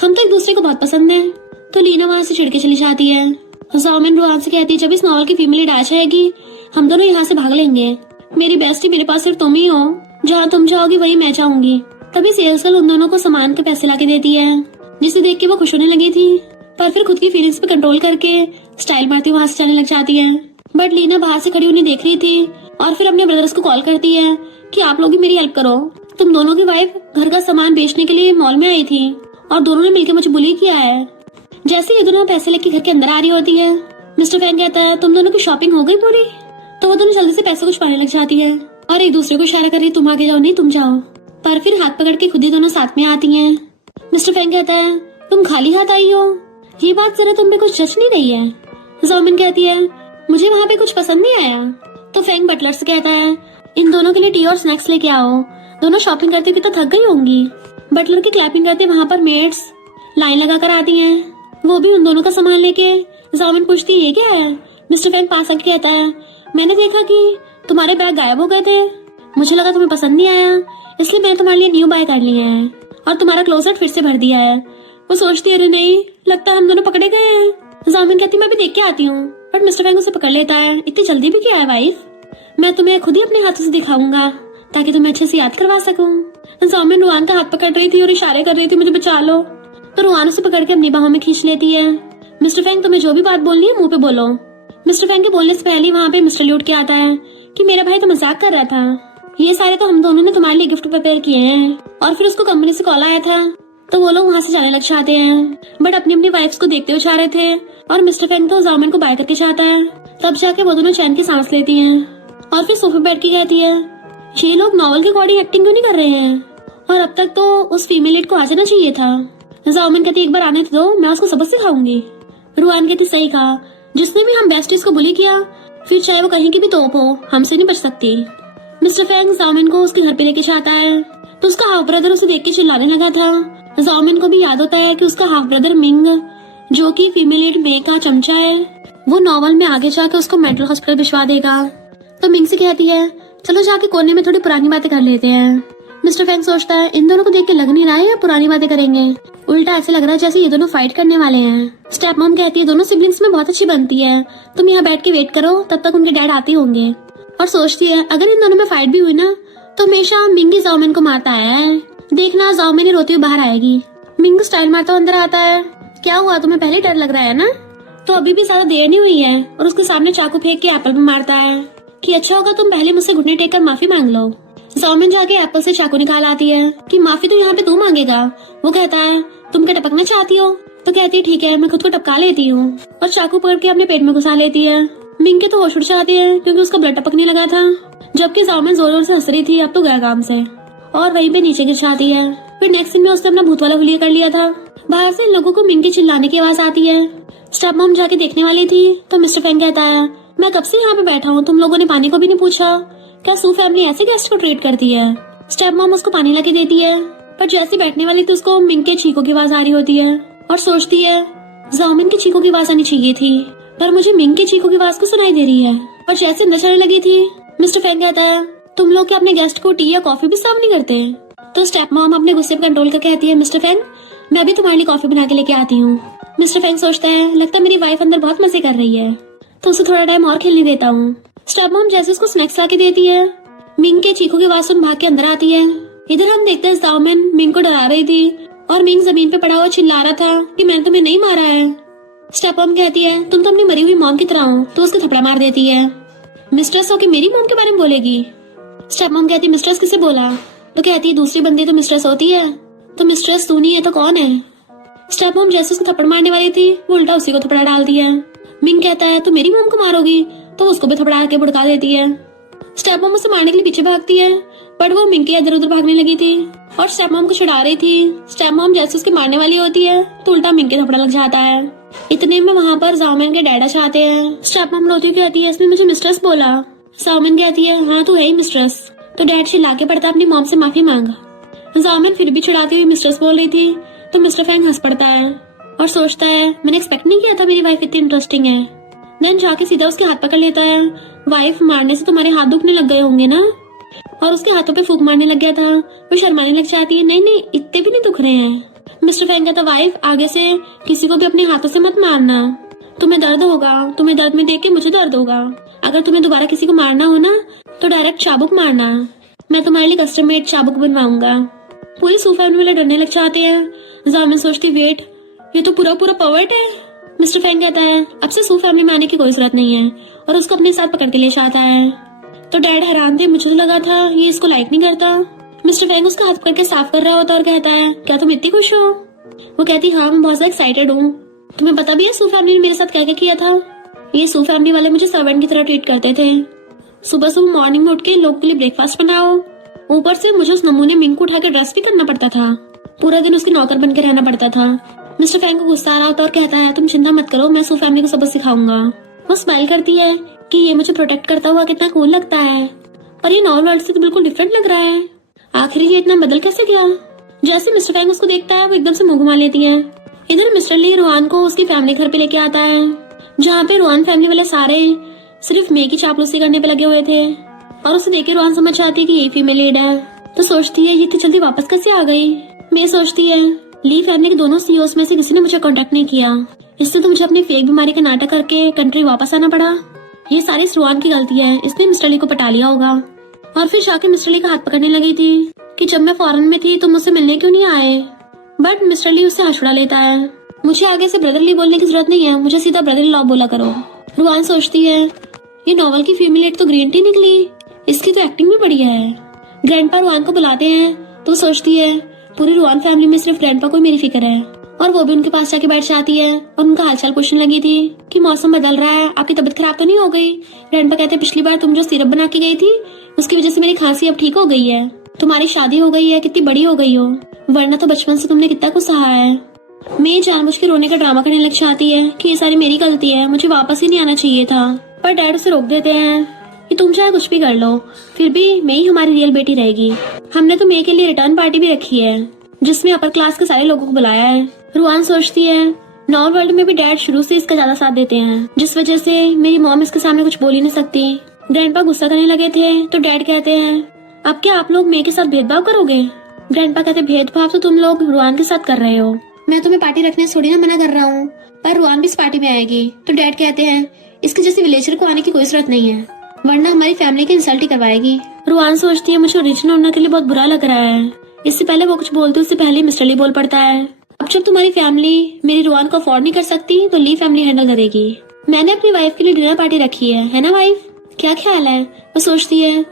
हम तो एक दूसरे को बहुत पसंद है। तो लीना वहाँ से छिड़के चली जाती है। जामिन रुआन से कहती है जब इस नॉवल की फीमेल लीड आ जाएगी हम दोनों यहाँ से भाग लेंगे, मेरी बेस्टी मेरे पास सिर्फ तुम ही हो, जहाँ तुम जाओगी वही मैं जाऊंगी। तभी सेल्स गर्ल उन दोनों को सामान के पैसे लाके देती है, जिसे देख के वो खुश होने लगी थी, पर फिर खुद की फीलिंग्स पे कंट्रोल करके स्टाइल मारती वहाँ से जाने लग जाती है। बट लीना बाहर से खड़ी उन्हें देख रही थी और फिर अपने ब्रदर्स को कॉल करती है कि आप लोग ही मेरी हेल्प करो, तुम दोनों की वाइफ घर का सामान बेचने के लिए मॉल में आई थी और दोनों ने मिलकर मुझे बुली किया है। जैसे ये दोनों पैसे लेके घर के अंदर आ रही होती है, मिस्टर फैन कहता है तुम दोनों की शॉपिंग हो गई पूरी? तो वो दोनों जल्दी से पैसे को छुपाने लग जाती है और एक दूसरे को इशारा कर रही तुम आगे जाओ नहीं तुम जाओ, पर फिर हाथ पकड़ के खुद ही दोनों साथ में आती हैं। मिस्टर फैन कहता है तुम खाली हाथ आई हो, ये बात जरा तुम पे कुछ जच नहीं रही है। जामिन कहती है मुझे वहाँ पे कुछ पसंद नहीं आया। तो फैंग बटलर से कहता है इन दोनों के लिए टी और स्नैक्स लेके आओ, दोनों शॉपिंग करते हुए तो थक गई होंगी। बटलर की क्लैपिंग करते वहाँ पर मेड्स लाइन लगा कर आती हैं, वो भी उन दोनों का सामान लेके। जामिन पूछती है ये क्या है? मिस्टर फैंग पास आके कहता है मैंने देखा कि तुम्हारे बैग गायब हो गए थे, मुझे लगा तुम्हें पसंद नहीं आया इसलिए मैंने तुम्हारे लिए न्यू बाय कर लिए हैं और तुम्हारा क्लोजेट फिर से भर दिया है। वो सोचती है अरे नहीं, लगता है हम दोनों पकड़े गए हैं। जामिन कहती मैं भी देख के आती हूँ, बट मिस्टर फैंग उसे पकड़ लेता है। इतनी जल्दी भी क्या है वाइफ, मैं तुम्हें खुद ही अपने हाथों से दिखाऊंगा ताकि तुम्हें अच्छे से याद करवा सकूं। जामिन रुआन का हाथ पकड़ रही थी और इशारे कर रही थी मुझे बचा लो, तो रुआन उसे पकड़ के अपनी बाहों में खींच लेती है। मिस्टर फैंग तुम्हें जो भी बात बोलनी है मुंह पे बोलो, मिस्टर फैंग के बोलने से पहले वहाँ पे मिस्टर ली उठ के आता है कि मेरा भाई तो मजाक कर रहा था, ये सारे तो हम दोनों ने तुम्हारे लिए गिफ्ट प्रिपेयर किए हैं। और फिर उसको कंपनी से कॉल आया था तो वो लोग वहाँ से जाने लग चाहते हैं, बट अपनी अपनी वाइफ्स को देखते हुए चाह रहे थे और मिस्टर फैंग तो जामिन को बाय करके चाहता है। तब जाके वो दोनों चैन की सांस लेती हैं और फिर सोफे बैठ के कहती है ये लोग नॉवल के अकॉर्डिंग एक्टिंग क्यों नहीं कर रहे हैं, और अब तक तो उस फीमेल लीड को आ जाना चाहिए था। जामिन कहती एक बार आने तो दो, मैं उसको सबक सिखाऊंगी। रुआन कहती सही कहा, जिसने भी हम बेस्टीज को बुली किया फिर चाहे वो कहीं की भी तोप हो हमसे नहीं बच सकती। मिस्टर फैंग जामिन को उसके घर पे लेके जाता है तो उसका हाफ ब्रदर उसे देख के चिल्लाने लगा था। जामिन को भी याद होता है कि उसका हाफ ब्रदर मिंग, जो कि फीमेल लीड मे का चमचा है, वो नॉवल में आगे जाके उसको मेंटल हॉस्पिटल भिजवा देगा। तो मिंग से कहती है चलो जाके कोने में थोड़ी पुरानी बातें कर लेते हैं। मिस्टर फैंग सोचता है इन दोनों को देख के लग नहीं रहा है या पुरानी बातें करेंगे, उल्टा ऐसे लग रहा है जैसे ये दोनों फाइट करने वाले हैं। स्टेप मॉम कहती है दोनों सिबलिंग्स में बहुत अच्छी बनती है, तुम यहाँ बैठ के वेट करो, तब तक उनके डैड आते होंगे। और सोचती है अगर इन दोनों में फाइट भी हुई ना तो हमेशा मिंग ही जाओमिन को मारता आया है, देखना जाओमिन ही रोती हुई बाहर आएगी। मिंग स्टाइल मारता अंदर आता है, क्या हुआ तुम्हें पहले डर लग रहा है ना, तो अभी भी ज्यादा देर नहीं हुई है, और उसके सामने चाकू फेंक के एप्पल में मारता है कि अच्छा होगा तुम पहले मुझसे घुटने टेक कर माफी मांग लो। जाओमिन जाके एप्पल से चाकू निकाल आती है कि माफी तो यहाँ पे तू मांगेगा। वो कहता है तुम क्या टपकना चाहती हो, तो कहती है ठीक है मैं खुद को टपका लेती हूँ, और चाकू पकड़ के अपने पेट में घुसा लेती है। मिंग के तो होश उड़ जाती है क्योंकि उसका ब्लड टपकने लगा था, जबकि जाओमिन जोर जोर से हंस रही थी अब तो गया काम से, और वहीं पे नीचे गिर जाती है। फिर नेक्स्ट सीन में उसने अपना भूत वाला हुलिया कर लिया था। बाहर से इन लोगों को मिंग के चिल्लाने की आवाज आती है। स्टेप मॉम जाके देखने वाली थी तो मिस्टर फैंग कहता है मैं कब से यहाँ पे बैठा हूँ, तुम लोगों ने पानी को भी नहीं पूछा, क्या सू फैमिली ऐसे गेस्ट को ट्रीट करती है। स्टेप मॉम उसको पानी लाके देती है, पर जैसे बैठने वाली तो उसको मिंग के चीखों की आवाज आ रही होती है और सोचती है जाओमिन की चीखों की आवाज आनी चाहिए थी, पर मुझे मिंग के चीखों की आवाज को सुनाई दे रही है। और जैसे अंदर चलने लगी थी मिस्टर फैंग कहता है तुम लोग क्या अपने गेस्ट को टी या कॉफी भी सर्व नहीं करते। तो स्टेप मॉम अपने गुस्से पर कंट्रोल करके कहती है मिस्टर फैंग मैं अभी तुम्हारे लिए कॉफी बना के लेके आती हूँ। मिस्टर फैंग सोचता है लगता है मेरी वाइफ अंदर बहुत मजे कर रही है, तो उसे थोड़ा टाइम और खेलने देता हूँ। स्टेप मॉम जैसे उसको स्नैक्स ला के देती है, मिंग के चीखों की आवाज सुन भाग के अंदर आती है। इधर हम देखते हैं जाओमिन मिंग को डरा रही थी और मिंग जमीन पे पड़ा हुआ चिल्ला रहा था कि मैंने तुम्हें नहीं मारा है। स्टेप मॉम कहती है तुम तो अपनी मरी हुई मॉम की तरह हो, तो उसको थपड़ा मार देती है। मिस्ट्रेस हो कि मेरी मॉम के बारे में बोलेगी। स्टेप मॉम कहती मिस्ट्रेस किसे बोला, तो कहती है दूसरी बंदी तो मिस्ट्रेस होती है, तो मिस्ट्रेस तू नहीं है तो कौन है। स्टेप मॉम जैसे उसको थप्पड़ मारने वाली थी वो उल्टा उसी को थपड़ा डाल दिया। मिंग कहता है तो मेरी मॉम को मारोगी, तो उसको भी थपड़ा के भड़का देती है। स्टेप मॉम उसे मारने के लिए पीछे भागती है, पर वो मिंग के इधर उधर भागने लगी थी और स्टेप मॉम को छुड़ा रही थी। स्टेप मॉम जैसे उसके मारने वाली होती है तो उल्टा मिंग के थपड़ा लग जाता है। इतने में वहाँ पर जाओमिन के डैडा चाहते हैं। स्टेप मॉम रोती कहती है इसने मुझे मिस्ट्रेस बोला। जाओमिन कहती है हाँ तू है ही मिस्ट्रेस, तो डैड चिल्ला के पड़ता अपनी मॉम से माफी मांगा। जाओमिन फिर भी चिढ़ाती हुई मिस्ट्रेस बोल रही थी तो मिस्टर फैंग हंस पड़ता है और सोचता है मैंने एक्सपेक्ट नहीं किया था मेरी वाइफ इतनी इंटरेस्टिंग है। देन जाके सीधा उसके हाथ पकड़ लेता है, वाइफ मारने से तुम्हारे हाथ दुखने लग गए होंगे ना, और उसके हाथों पे फूंक मारने लग गया था। वो शर्माने लग जाती है नहीं नहीं इतने भी नहीं दुख रहे हैं। मिस्टर फैंग कहता वाइफ आगे से किसी को भी अपने हाथों से मत मारना, तुम्हें दर्द होगा, तुम्हें दर्द में देख के मुझे दर्द होगा, अगर तुम्हें दोबारा किसी को मारना हो ना तो डायरेक्ट चाबुक मारना, मैं तुम्हारे लिए कस्टम मेड चाबुक बनवाऊंगा। पूरी सू फैमिली वाले डरने लग जाते हैं। जामिन सोचती वेट ये तो पूरा पूरा पर्वर्ट है। मिस्टर फैंग कहता है अब से सू फैमिली में आने की कोई जरूरत नहीं है, और उसको अपने साथ पकड़ के ले जाता है। तो डैड हैरान थे, मुझे तो लगा था ये इसको लाइक नहीं करता। मिस्टर फैंग उसका हाथ पकड़ के साफ कर रहा होता और कहता है क्या तुम इतनी खुश हो। वो कहती हाँ मैं बहुत ज्यादा एक्साइटेड हूँ। तुम्हें पता भी है सू फैमिली ने मेरे साथ क्या क्या किया था। ये सू फैमिली वाले मुझे सर्वेंट की तरह ट्रीट करते थे। सुबह सुबह मॉर्निंग में उठ के लोगों के लिए ब्रेकफास्ट बनाओ, ऊपर से मुझे उस नमूने मिंग को उठा के ड्रेस भी करना पड़ता था, पूरा दिन उसकी नौकर बन के रहना पड़ता था। मिस्टर फैंग को गुस्सा आ रहा होता और कहता है तुम चिंता मत करो, मैं सू फैमिली को सबक सिखाऊंगा। वो स्माइल करती है कि ये मुझे प्रोटेक्ट करता हुआ कितना कूल लगता है, पर ये नॉर्मल वर्ल्ड से तो बिल्कुल डिफरेंट लग रहा है। आखिर ये इतना बदल कैसे गया। जैसे मिस्टर फैंग उसको देखता है वो एकदम से मुंह घुमा लेती है। इधर मिस्टर ली रुआन को उसकी फैमिली घर पे लेके आता है, जहाँ पे रुआन फैमिली वाले सारे सिर्फ मे की चापलूसी करने पे लगे हुए थे, और उसे देख के रुआन समझ जाती है कि ये फीमेल लीड है। तो सोचती है ये इतनी जल्दी वापस कैसे आ गई। मैं सोचती है ली फैमिली के दोनों सीईओस में से किसी ने मुझे कांटेक्ट नहीं किया, इससे तो मुझे अपनी फेक बीमारी का नाटक करके कंट्री वापस आना पड़ा। ये सारी रुआन की गलती है, इसने मिस्टर ली को पटा लिया होगा। और फिर जाके मिस्टर ली का हाथ पकड़ने लगी थी कि जब मैं फॉरेन में थी तुम मुझसे मिलने क्यों नहीं आए, बट मिस्टर ली उससे हंस उड़ा लेता है। मुझे आगे से ब्रदर ली बोलने की जरूरत नहीं है, मुझे सीधा ब्रदर इन लॉ बोला करो। रुआन सोचती है ये नॉवल की फीमेल तो ग्रीन टी निकली, इसकी तो एक्टिंग भी बढ़िया है। ग्रैंडपा रुआन को बुलाते हैं तो सोचती है पूरी रुआन फैमिली में सिर्फ ग्रैंडपा को मेरी फिक्र है, और वो भी उनके पास जाके बैठ जाती है और उनका हालचाल पूछने लगी थी कि मौसम बदल रहा है, आपकी तबीयत खराब तो नहीं हो गई। ग्रैंडपा कहते हैं पिछली बार तुम जो सिरप बना के गई थी उसकी वजह से मेरी खांसी अब ठीक हो गई है, तुम्हारी शादी हो गई है, कितनी बड़ी हो गई हो, वरना तो बचपन से तुमने कितना कुछ सहा है। मैं जानबूझ के रोने का ड्रामा करने लग जाती है कि ये सारी मेरी गलती है, मुझे वापस ही नहीं आना चाहिए था, पर डैड उसे रोक देते हैं कि तुम चाहे कुछ भी कर लो फिर भी मैं ही हमारी रियल बेटी रहेगी। हमने तो मैं के लिए रिटर्न पार्टी भी रखी है जिसमें अपर क्लास के सारे लोगों को बुलाया है। रुआन सोचती है नॉर्थ वर्ल्ड में भी डैड शुरू से इसका ज्यादा साथ देते हैं, जिस वजह से मेरी मॉम इसके सामने कुछ बोल ही नहीं सकती। ग्रैंडपा गुस्सा करने लगे थे तो डैड कहते हैं अब क्या आप लोग मैं के साथ भेदभाव करोगे। ग्रैंडपा कहते भेदभाव तो तुम लोग रुआन के साथ कर रहे हो, मैं तुम्हें पार्टी रखने से थोड़ी ना मना कर रहा हूँ, पर रुआन भी इस पार्टी में आएगी। तो डैड कहते हैं इसके जैसे विलेजर को आने की कोई जरूरत नहीं है, वरना हमारी फैमिली की इंसल्ट ही करवाएगी। रुआन सोचती है मुझे ओरिजिनल ओनर के लिए बहुत बुरा लग रहा है। इससे पहले वो कुछ बोलते उससे पहले मिस्टर ली बोल पड़ता है अब जब तुम्हारी फैमिली मेरी रुआन को अफोर्ड नहीं कर सकती तो ली फैमिली हैंडल करेगी। मैंने अपनी वाइफ के लिए डिनर पार्टी रखी है ना वाइफ, क्या ख्याल है। वो सोचती है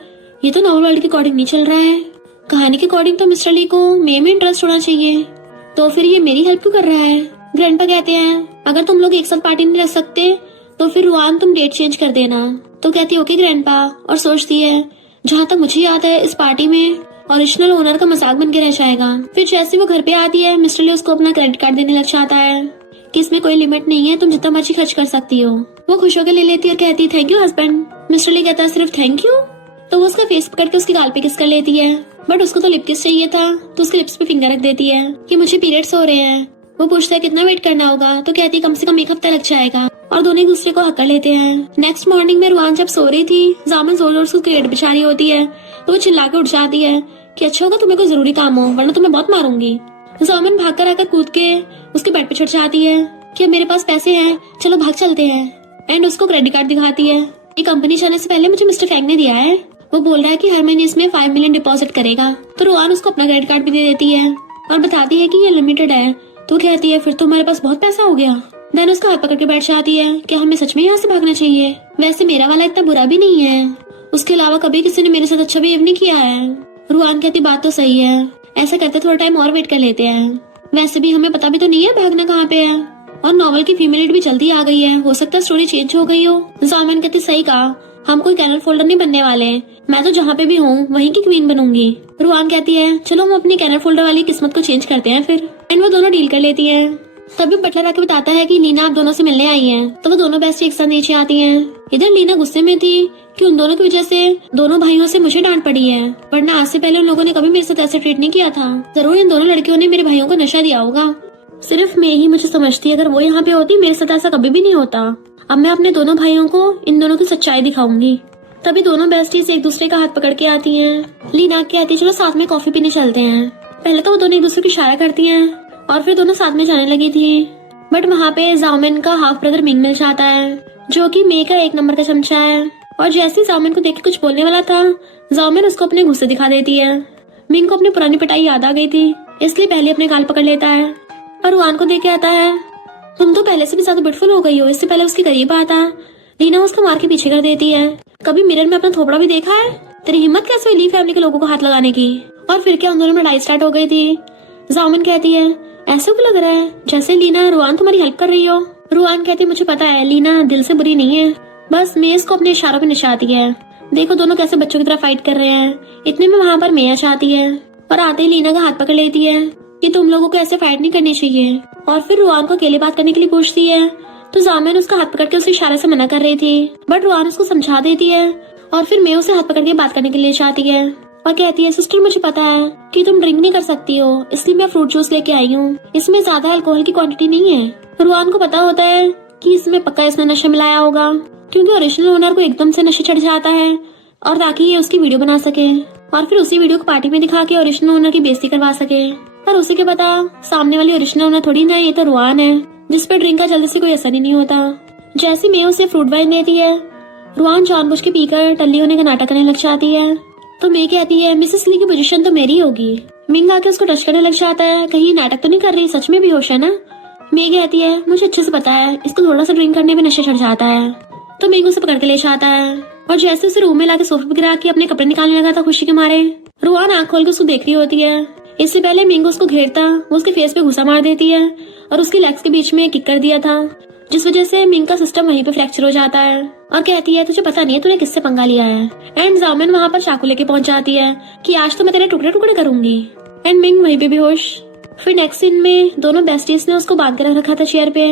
ये तो नॉवल वर्ल्ड के अकॉर्डिंग नहीं चल रहा है, कहानी के अकॉर्डिंग तो मिस्टर ली को मैं में इंटरेस्ट होना चाहिए, तो फिर ये मेरी हेल्प क्यों कर रहा है। ग्रैंडपा कहते हैं अगर तुम लोग एक साथ पार्टी नहीं रख सकते तो फिर रुआन तुम डेट चेंज कर देना। तो कहती है ओके ग्रैंडपा, और सोचती है जहाँ तक मुझे याद है इस पार्टी में ओरिजिनल ओनर का मजाक बन के रह जाएगा। फिर जैसे वो घर पे आती है मिस्टर ली उसको अपना क्रेडिट कार्ड देने लग जाता है कि इसमें कोई लिमिट नहीं है, तुम जितना मर्जी खर्च कर सकती हो। वो खुश होकर ले लेती है और कहती है थैंक यू हस्बैंड। मिस्टर ली कहता है सिर्फ थैंक यू, तो वो उसका फेस पकड़ के उसके गाल पे किस कर लेती है, बट उसको तो लिप किस चाहिए था तो उसके लिप्स पे फिंगर रख देती है कि मुझे पीरियड्स हो रहे हैं। वो पूछता है कितना वेट करना होगा, तो कहती है कम से कम 1 हफ्ता लग जाएगा, और दोनों एक दूसरे को हक कर लेते हैं। नेक्स्ट मॉर्निंग में रुआन जब सो रही थी जामन जोर जोर से उसकी गेट बिछा रही होती है तो वो चिल्ला के उठ जाती है कि अच्छा होगा तुम्हें कोई जरूरी काम हो वरना तुम्हें बहुत मारूंगी। जामन भाग कर आकर कूद के उसके बेड पे चढ़ जाती है कि अब मेरे पास पैसे हैं, चलो भाग चलते हैं, एंड उसको क्रेडिट कार्ड दिखाती है। ये कंपनी जाने से पहले मुझे मिस्टर फैंग ने दिया है, वो बोल रहा है कि हर महीने इसमें 5 मिलियन डिपॉजिट करेगा। तो रुआन उसको अपना क्रेडिट कार्ड भी दे देती है और बताती है कि ये लिमिटेड है। तो कहती है फिर तो हमारे पास बहुत पैसा हो गया। देन उसका हाथ पकड़ के बैठ जाती है कि हमें सच में यहाँ से भागना चाहिए, वैसे मेरा वाला इतना बुरा भी नहीं है, उसके अलावा कभी किसी ने मेरे साथ अच्छा बिहेव नहीं किया है। रुआन कहती बात तो सही है, ऐसा करते थोड़ा टाइम और वेट कर लेते हैं, वैसे भी हमें पता भी तो नहीं है भागना कहाँ पे है, और नॉवल की फीमेल लीड भी जल्दी आ गई है, हो सकता है स्टोरी चेंज हो गई हो। जामन कहती सही कहा, हम कोई कैनल फोल्डर नहीं बनने वाले, मैं तो जहाँ पे भी हूँ वहीं की क्वीन बनूंगी। रुआन कहती है चलो हम अपनी कैनल फोल्डर वाली किस्मत को चेंज करते हैं फिर, एंड वो दोनों डील कर लेती है। तभी बटलर आके बताता है कि लीना आप दोनों से मिलने आई है, तो वो दोनों बेस्ट एक साथ नीचे आती हैं। इधर लीना गुस्से में थी कि उन दोनों की वजह से दोनों भाइयों से मुझे डांट पड़ी है, वरना आज से पहले उन लोगों ने कभी मेरे साथ ऐसे ट्रीट नहीं किया था, जरूर इन दोनों लड़कियों ने मेरे भाइयों को नशा दिया होगा, सिर्फ मैं ही मुझे समझती, अगर वो यहाँ पे होती मेरे साथ ऐसा कभी भी नहीं होता। अब मैं अपने दोनों भाइयों को इन दोनों की सच्चाई दिखाऊंगी। तभी दोनों बेस्टीज एक दूसरे का हाथ पकड़ के आती हैं। लीना कहती है चलो साथ में कॉफी पीने चलते हैं। पहले तो वो दोनों एक दूसरे की इशारा करती हैं और फिर दोनों साथ में जाने लगी थी, बट वहाँ पे जामिन का हाफ ब्रदर मिंग मिल जाता है जो कि मे का 1 नंबर का चमचा है, और जैसे ही जामिन को देख के कुछ बोलने वाला था जामिन उसको अपने गुस्से दिखा देती है। मिंग को अपनी पुरानी पिटाई याद आ गई थी, इसलिए पहले अपने गाल पकड़ लेता है और रुआन को देख के आता है तुम तो पहले से भी ज्यादा ब्यूटीफुल हो गई हो, इससे पहले उसके करीब आता। लीना उसको मार के पीछे कर देती है, कभी मिरर में अपना थोपड़ा भी देखा है, तेरी हिम्मत कैसे हुई ली फैमिली के लोगों को हाथ लगाने की। और फिर क्या उन दोनों में लड़ाई स्टार्ट हो गई थी। जामिन कहती है ऐसा क्यों लग रहा है जैसे लीना रुआन तुम्हारी हेल्प कर रही हो। रुआन कहती है मुझे पता है लीना दिल से बुरी नहीं है, बस मैं इसको अपने इशारों पे निशाती है, देखो दोनों कैसे बच्चों की तरह फाइट कर रहे हैं। इतने में वहाँ पर मेया चाहती है और आते ही लीना का हाथ पकड़ लेती है कि तुम लोगों को ऐसे फाइट नहीं करनी चाहिए, और फिर रुआन को अकेले बात करने के लिए पूछती है। तो जामिन उसका हाथ पकड़ के उसे इशारे से मना कर रही थी, बट रुआन उसको समझा देती है और फिर मैं उसे हाथ पकड़ के बात करने के लिए चाहती है और कहती है सिस्टर मुझे पता है कि तुम ड्रिंक नहीं कर सकती हो, इसलिए मैं फ्रूट जूस लेके आई हूँ, इसमें ज्यादा अल्कोहल की क्वांटिटी नहीं है। रुआन को पता होता है कि इसमें पक्का इसने नशा मिलाया होगा, क्योंकि ओरिजिनल ओनर को एकदम से नशे चढ़ जाता है और ताकि ये उसकी वीडियो बना सके और फिर उसी वीडियो को पार्टी में दिखा के ओरिजिनल ओनर की बेइज्जती करवा सके। पर उसी के पता सामने वाली ओरिजिनल ओनर थोड़ी ना, ये तो रुआन है जिसपे ड्रिंक का जल्दी से कोई असर ही नहीं होता। जैसे मैं उसे फ्रूट वाइन देती है रुआन जानबूझ के पीकर टल्ली होने का नाटक करने लग जाती है। तो मैं कहती है मिसेस ली की पोजीशन तो मेरी होगी। मिंग आके उसको टच करने लग जाता है, कहीं नाटक तो नहीं कर रही, सच में भी होश है ना। मैं कहती है मुझे अच्छे से पता है इसको थोड़ा सा ड्रिंक करने में नशा चढ़ जाता है, तो मिंग उसे पकड़ के ले जाता है और जैसे उसे रूम में लाके सोफे पर गिरा के अपने कपड़े निकालने लगा था खुशी के मारे, रुआन आंख खोल के उसको देख रही होती है। इससे पहले मिंग उसको घेरता वो उसके फेस पे घुसा मार देती है और उसकी लेग्स के बीच में किक कर दिया था, जिस वजह से मिंग का सिस्टम वहीं पे फ्रैक्चर हो जाता है और कहती है तुझे पता नहीं है तूने किससे पंगा लिया है। एंड जामिन वहाँ पर चाकू लेके पहुंच जाती है कि आज तो मैं तेरे टुकड़े टुकड़े करूंगी। एंड मिंग वहीं पे बेहोश। फिर नेक्स्ट सीन में दोनों बेस्टीज ने उसको बांध कर रखा था चेयर पे।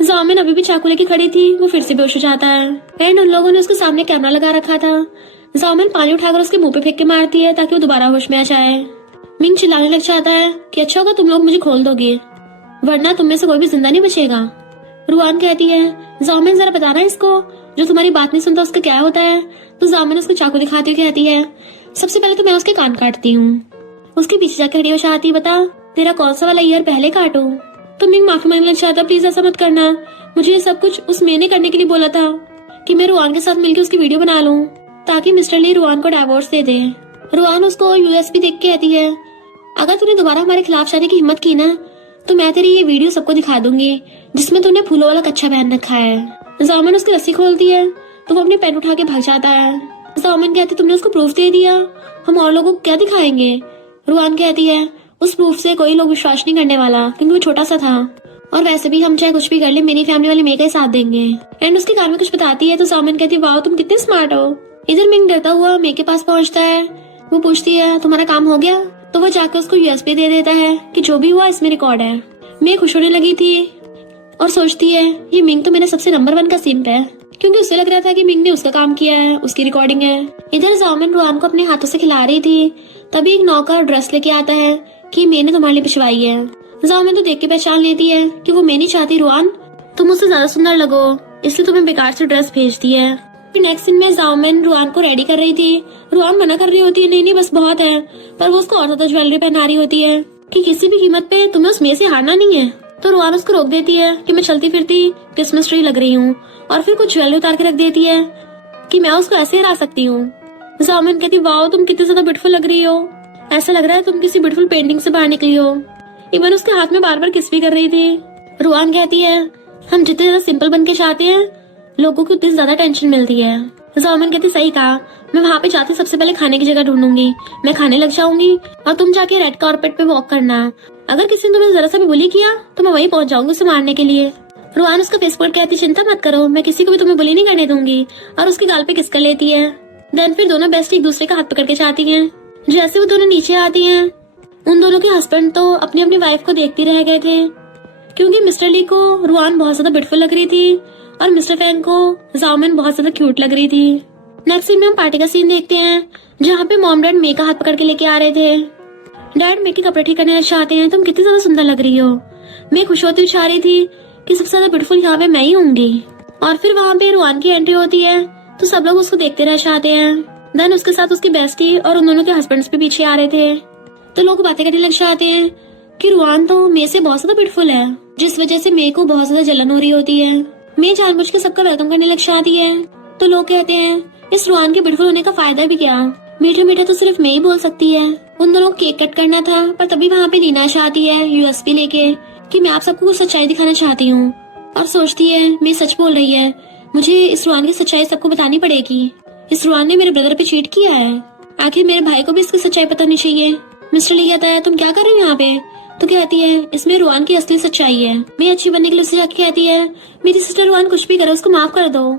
जामिन अभी भी चाकू लेके खड़ी थी, वो फिर से बेहोश हो जाता है। एंड उन लोगों ने उसके सामने कैमरा लगा रखा था। जामिन पानी उठाकर उसके मुंह पे फेंक के मारती है ताकि वो दोबारा होश में आ जाए। मिंग चिल्लाने लग जाता है कि अच्छा होगा तुम लोग मुझे खोल दोगे, वरना तुम में से कोई भी जिंदा नहीं बचेगा। रुआन कहती है जामिन जरा बताना इसको, जो तुम्हारी बात नहीं सुनता उसका क्या होता है। तो जामिन उसको चाकू दिखाती हुई कहती है सबसे पहले तो मैं उसके कान काटती हूँ। उसके पीछे जाकर खड़ी हो जाती है, बता तेरा कौन सा वाला ईयर पहले काटूं। तो मिंग माफी मांगने लग जाता, प्लीज ऐसा मत करना, मुझे ये सब कुछ उस मैंने करने के लिए बोला था कि मैं रुआन के साथ मिलकर उसकी वीडियो बना लूं ताकि मिस्टर ली रुआन को डाइवोर्स दे दे। रुआन उसको यूएसपी देख के कहती है अगर तूने दोबारा हमारे खिलाफ जाने की हिम्मत की ना तो मैं तेरी ये वीडियो सबको दिखा दूंगी जिसमें तूने फूलों वाला कच्चा पहन रखा है। जामिन उसकी रस्सी खोलती है तो वो अपने पेन उठा के भाग जाता है। जामिन कहती तुमने उसको प्रूफ दे दिया, हम और लोगों को क्या दिखाएंगे। रुआन कहती है उस प्रूफ से कोई लोग विश्वास नहीं करने वाला क्योंकि वो छोटा सा था, और वैसे भी हम चाहे कुछ भी कर ले मेरी फैमिली वाले मेरे का ही साथ देंगे। एंड उसके कान में कुछ बताती है तो जामिन कहती है वाह तुम कितने स्मार्ट हो। इधर मिंग डरता हुआ मे के पास पहुंचता है। वो पूछती है तुम्हारा काम हो गया, तो वो जाकर उसको यूएसबी दे देता है कि जो भी हुआ इसमें रिकॉर्ड है। मैं खुश होने लगी थी और सोचती है ये मिंग तो मेरे सबसे नंबर 1 का सिंप है, क्योंकि उसे लग रहा था कि मिंग ने उसका काम किया है, उसकी रिकॉर्डिंग है। इधर जामिन रुआन को अपने हाथों से खिला रही थी, तभी एक नौकर ड्रेस लेके आता है कि मैंने तुम्हारे लिए पिछवाई है। जामिन तो देख के पहचान लेती है कि वो मैं नहीं चाहती रुआन, तुम मुझसे ज्यादा सुंदर लगो इसलिए तुम्हें बेकार से ड्रेस भेजती है। फिर नेक्स्ट सीन में जामिन रुआन को रेडी कर रही थी। रुआन मना कर रही होती है नहीं नहीं बस बहुत है, पर वो उसको और ज्यादा ज्वेलरी पहना रही होती है कि किसी भी कीमत पे तुम्हें उस में से हारना नहीं है। तो रुआन उसको रोक देती है कि मैं चलती फिरती क्रिसमस ट्री लग रही हूँ, और फिर कुछ ज्वेलरी उतार के रख देती है कि मैं उसको ऐसे हरा सकती हूँ। जामिन कहती वाओ तुम कितनी ज्यादा ब्यूटीफुल लग रही हो, ऐसा लग रहा है तुम किसी ब्यूटीफुल पेंटिंग से बाहर निकली हो। इवन उसके हाथ में बार बार किस भी कर रही थी। रुआन कहती है हम जितने ज्यादा सिंपल बन के चाहते हैं लोगों को उतनी ज्यादा टेंशन मिलती है। जामिन कहती सही कहा, मैं वहाँ पे जाती सबसे पहले खाने की जगह ढूंढूंगी, मैं खाने लग जाऊंगी और तुम जाके रेड कार्पेट पे वॉक करना। अगर किसी ने तुम्हें जरा सा भी बुली किया तो मैं वहीं पहुंच जाऊंगी उसे मारने के लिए। रुआन उसका फेस पकड़ कहती चिंता मत करो, मैं किसी को भी तुम्हें बुली नहीं करने दूंगी, और उसके गाल पे किस कर लेती है। देन फिर दोनों बेस्ट एक दूसरे का हाथ पकड़ के जाती है। जैसे वो दोनों नीचे आती है उन दोनों के हस्बैंड तो अपनी अपनी वाइफ को देखते रह गए थे, क्योंकि मिस्टर ली को रुआन बहुत ज्यादा ब्यूटीफुल लग रही थी और मिस्टर फैंग को जामिन बहुत ज्यादा क्यूट लग रही थी। नेक्स्ट सीन में हम पार्टी का सीन देखते हैं जहाँ पे मॉम डैड मे का हाथ पकड़ के लेके आ रहे थे। डैड मे के कपड़े ठीक करने चाहते हैं, तुम कितनी ज्यादा सुंदर लग रही हो। मैं खुश होती हुई चाह रही थी कि सबसे ज्यादा ब्यूटीफुल यहाँ पे मैं ही होंगी। और फिर वहाँ पे रुआन की एंट्री होती है तो सब लोग उसको देखते रह जाते हैं। देन उसके साथ उसकी बेस्टी और उन दोनों के हस्बैंड्स भी पीछे आ रहे थे, तो लोग बातें करने लग जाते हैं कि रुआन तो मे से बहुत ज्यादा ब्यूटीफुल है, जिस वजह से मे को बहुत ज्यादा जलन हो रही होती है। मे जानबूझ के सबका वेलकम करने लग जाती है, तो लोग कहते हैं इस रुआन के ब्यूटीफुल होने का फायदा भी क्या, मीठे मीठे तो सिर्फ मे ही बोल सकती है। उन दोनों को केक कट करना था, पर तभी वहाँ पे लीना चाहती है यूएसबी लेके कि मैं आप सबको कुछ सच्चाई दिखाना चाहती हूँ, और सोचती है मैं सच बोल रही है, मुझे इस रुआन की सच्चाई सबको बतानी पड़ेगी। इस रुआन ने मेरे ब्रदर पे चीट किया है, आखिर मेरे भाई को भी इसकी सच्चाई पता नहीं चाहिए। मिस्टर ली कहता है तुम क्या कर रही हो यहाँ पे, तो कहती है इसमें रुआन की असली सच्चाई है। मैं अच्छी बनने के लिए उससे जाके कहती है मेरी सिस्टर रुआन कुछ भी करे उसको माफ कर दो।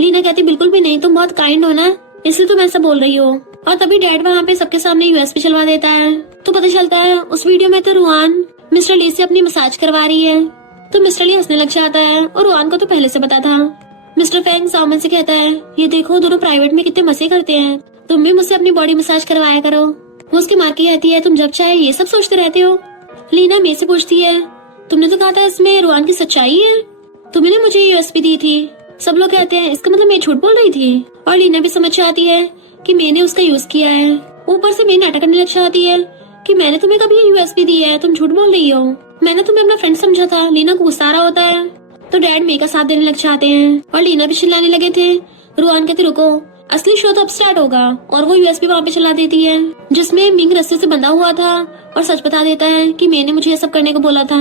लीना कहती बिल्कुल भी नहीं, तुम बहुत काइंड हो ना, इसलिए तुम ऐसा बोल रही हो। और तभी डैड वहाँ पे सबके सामने यूएसबी चलवा देता है, तो पता चलता है उस वीडियो में तो रुआन मिस्टर ली से अपनी मसाज करवा रही है। तो मिस्टर ली हंसने लग जाता है, और रुआन को तो पहले से पता था। मिस्टर फैंग जामिन से कहता है ये देखो दोनों प्राइवेट में कितने मजे करते हैं, तुम भी मुझसे अपनी बॉडी मसाज करवाया करो। वो उसके मार के कहती है तुम जब चाहे ये सब सोचते रहते हो। लीना मे से पूछती है तुमने तो कहा था इसमें रुआन की सच्चाई है, तुमने मुझे यूएसबी दी थी। सब लोग कहते हैं इसका मतलब मैं झूठ बोल रही थी, और लीना भी समझ जाती है कि मैंने उसका यूज किया है। ऊपर से मैं नाटक करने लग जाती है कि मैंने तुम्हें कभी यूएसबी दी है, तुम झूठ बोल रही हो, मैंने तुम्हें अपना फ्रेंड समझा था। लीना को गुस्सा आ रहा होता है, तो डैड मे का साथ देने लग जाते हैं, और लीना भी चिल्लाने लगे थे। रुआन कहते रुको, असली शो तो अब स्टार्ट होगा, और वो यूएसबी वहाँ पे चला देती है जिसमें मिंग रस्से से बंधा हुआ था, और सच बता देता है कि मैंने मुझे ये सब करने को बोला था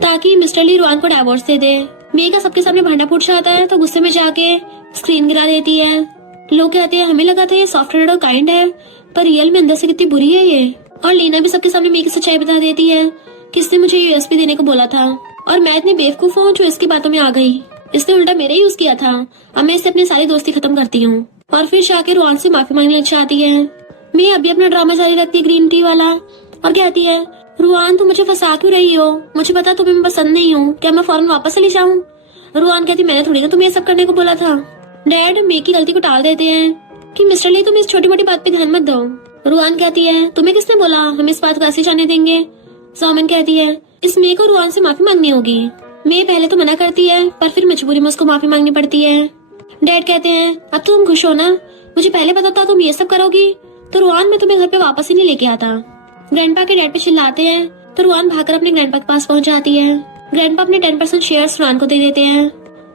ताकि मिस्टर ली रुआन को डाइवोर्स दे दे। मे का सबके सामने भांडा फूट जाता है, तो गुस्से में जाके स्क्रीन गिरा देती है। लोग कहते हैं हमें लगा था ये सॉफ्टवेयर और काइंड है, पर रियल में अंदर से कितनी बुरी है ये। और लीना भी सबके सामने मेरी की सच्चाई बता देती है कि इसने मुझे यूएसपी देने को बोला था और मैं इतनी बेवकूफ हूँ जो इसकी बातों में आ गई। इसने उल्टा मेरे यूज किया था। अब मैं इससे अपनी सारी दोस्ती खत्म करती हूँ। और फिर शाकिर रुआन से माफी मांगने लग जाती है। मैं अभी अपना ड्रामा जारी रखती है ग्रीन टी वाला और कहती है रुआन तुम मुझे फंसा क्यों रही हो, मुझे पता तुम्हें मैं पसंद नहीं हूँ, क्या मैं फौरन वापस चली जाऊँ। रुआन कहती मैंने थोड़ी ना तुम्हें ये सब करने को बोला था। डैड मे की गलती को टाल देते हैं कि मिस्टर ली तुम इस छोटी मोटी बात पे ध्यान मत दो। रुआन कहती है तुम्हें किसने बोला, हम इस बात को ऐसे जाने देंगे। जामिन कहती है इस मे को रुआन से माफी मांगनी होगी। मे पहले तो मना करती है पर फिर मजबूरी में उसको माफी मांगनी पड़ती है। डैड कहते हैं अब तो तुम खुश हो ना, मुझे पहले पता था तुम ये सब करोगी तो रुआन मैं तुम्हें घर पे वापस ही नहीं लेके आता। ग्रैंडपा के डैड पे चिल्लाते हैं तो रुआन भागकर अपने ग्रैंडपा के पास पहुंच जाती है। ग्रैंडपा अपने 10% शेयर्स रुआन को दे देते हैं।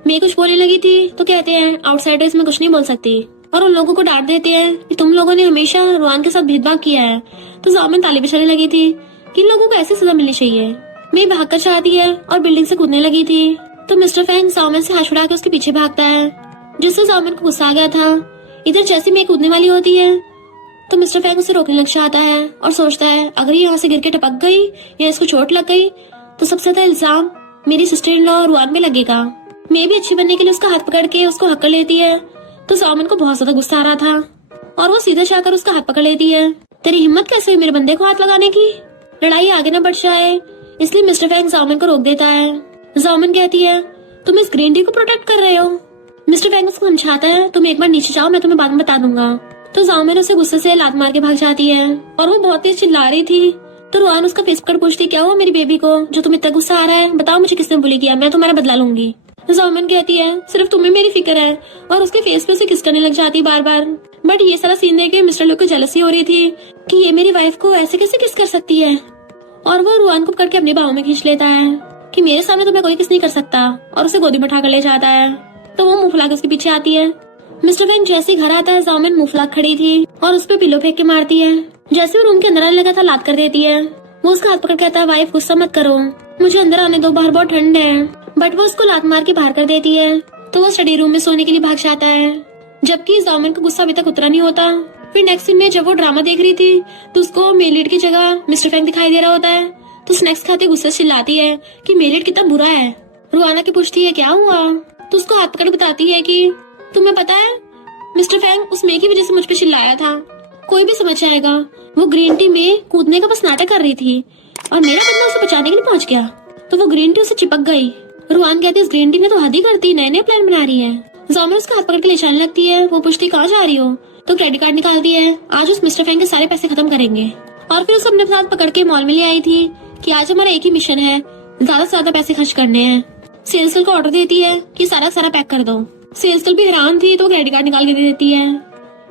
मैं कुछ बोलने लगी थी तो कहते हैं आउटसाइडर्स में कुछ नहीं बोल सकती और उन लोगों को डांट देते हैं कि तुम लोगों ने हमेशा रुआन के साथ भेदभाव किया है। तो जामिन ताली बजाने लगी थी कि इन लोगों को ऐसी सजा मिलनी चाहिए। मैं भागकर चाहती है और बिल्डिंग से कूदने लगी थी तो मिस्टर फैंग जामिन से हाथ छुड़ा के उसके पीछे भागता है, जिससे जामिन को गुस्सा आ गया था। इधर जैसे मैं कूदने वाली होती है तो मिस्टर फैंग उसे रोकने लग जाता है और सोचता है अगर ये यहाँ से गिर के टपक गई या इसको चोट लग गई तो सबसे ज्यादा इल्जाम मेरी सिस्टर इन लॉ रुआन पे लगेगा। मैं भी अच्छी बनने के लिए उसका हाथ पकड़ के उसको हक कर लेती है तो जामिन को बहुत ज्यादा गुस्सा आ रहा था और वो सीधे जाकर उसका हाथ पकड़ लेती है। तेरी हिम्मत कैसे हुई मेरे बंदे को हाथ लगाने की, लड़ाई आगे न बढ़ जाए इसलिए मिस्टर फैंग जामिन को रोक देता है। जामिन कहती है तुम इस ग्रीन टी को प्रोटेक्ट कर रहे हो। मिस्टर फैंग उसको समझाता है तुम एक बार नीचे जाओ मैं तुम्हें बाद में बता दूंगा। तो जामिन उसे गुस्से से लात मार के भाग जाती है और वो बहुत तेज चिल्ला रही थी। तो रुआन उसका फेस पकड़ पूछती क्या हुआ मेरी बेबी को जो तुम्हें इतना गुस्सा आ रहा है, बताओ मुझे किसने बुली किया, मैं तुम्हारा बदला लूंगी। जामिन कहती है सिर्फ तुम्हें मेरी फिक्र है और उसके फेस पे उसे किस करने लग जाती बार बार। बट ये सारा सीन देख के मिस्टर लुक को जेलसी हो रही थी कि ये मेरी वाइफ को ऐसे कैसे किस कर सकती है और वो रुआन को पकड़ के अपने बाहों में खींच लेता है कि मेरे सामने तुम्हें कोई किस नहीं कर सकता और उसे गोदी में उठा कर ले जाता है। तो वो मुंह फुला के उसके पीछे आती है। मिस्टर फैंग जैसे ही घर आता है जामिन मुंह फुला खड़ी थी और उस पर पिलो फेंक के मारती है। जैसे वो रूम के अंदर आने लगा था लात कर देती है। वो उसका हाथ पकड़ कहता है वाइफ गुस्सा मत करो, मुझे अंदर आने दो, बाहर बहुत ठंड है। बट वो उसको लात मार के बाहर कर देती है तो वो स्टडी रूम में सोने के लिए भाग जाता है, जबकि जामिन का गुस्सा अभी तक उतरा नहीं होता। फिर नेक्स्ट सीन में जब वो ड्रामा देख रही थी तो उसको मेलिड की जगह मिस्टर फैंग दिखाई दे रहा होता है। तो स्नैक्स खाते गुस्से से चिल्लाती है कि मेलिड कितना बुरा है। रुआना की पूछती है क्या हुआ तो उसको हाथ पकड़ बताती है कि तुम्हें पता है मिस्टर फैंग उस मे की वजह से मुझ पे चिल्लाया था, कोई भी समझ जाएगा वो ग्रीन टी में कूदने का बस नाटक कर रही थी और मेरा बंदा उसे बचाने के लिए पहुंच गया तो वो ग्रीन टी उसे चिपक गई। रुआन कहती है इस ग्रीन टी ने तो हद ही करती, नए नए प्लान बना रही है। जामिन उसका हाथ पकड़ के ले जाने लगती है। वो पूछती कहाँ जा रही हो तो क्रेडिट कार्ड निकालती है, आज उस मिस्टर फैंग के सारे पैसे खत्म करेंगे। और फिर उसे अपने साथ पकड़ के मॉल में ले आई थी कि आज हमारा एक ही मिशन है, ज्यादा से ज्यादा पैसे खर्च करने हैं। सेल्स गर्ल को ऑर्डर देती है कि सारा सारा पैक कर दो। सेल्स गर्ल भी हैरान थी तो क्रेडिट कार्ड निकाल के दे देती है।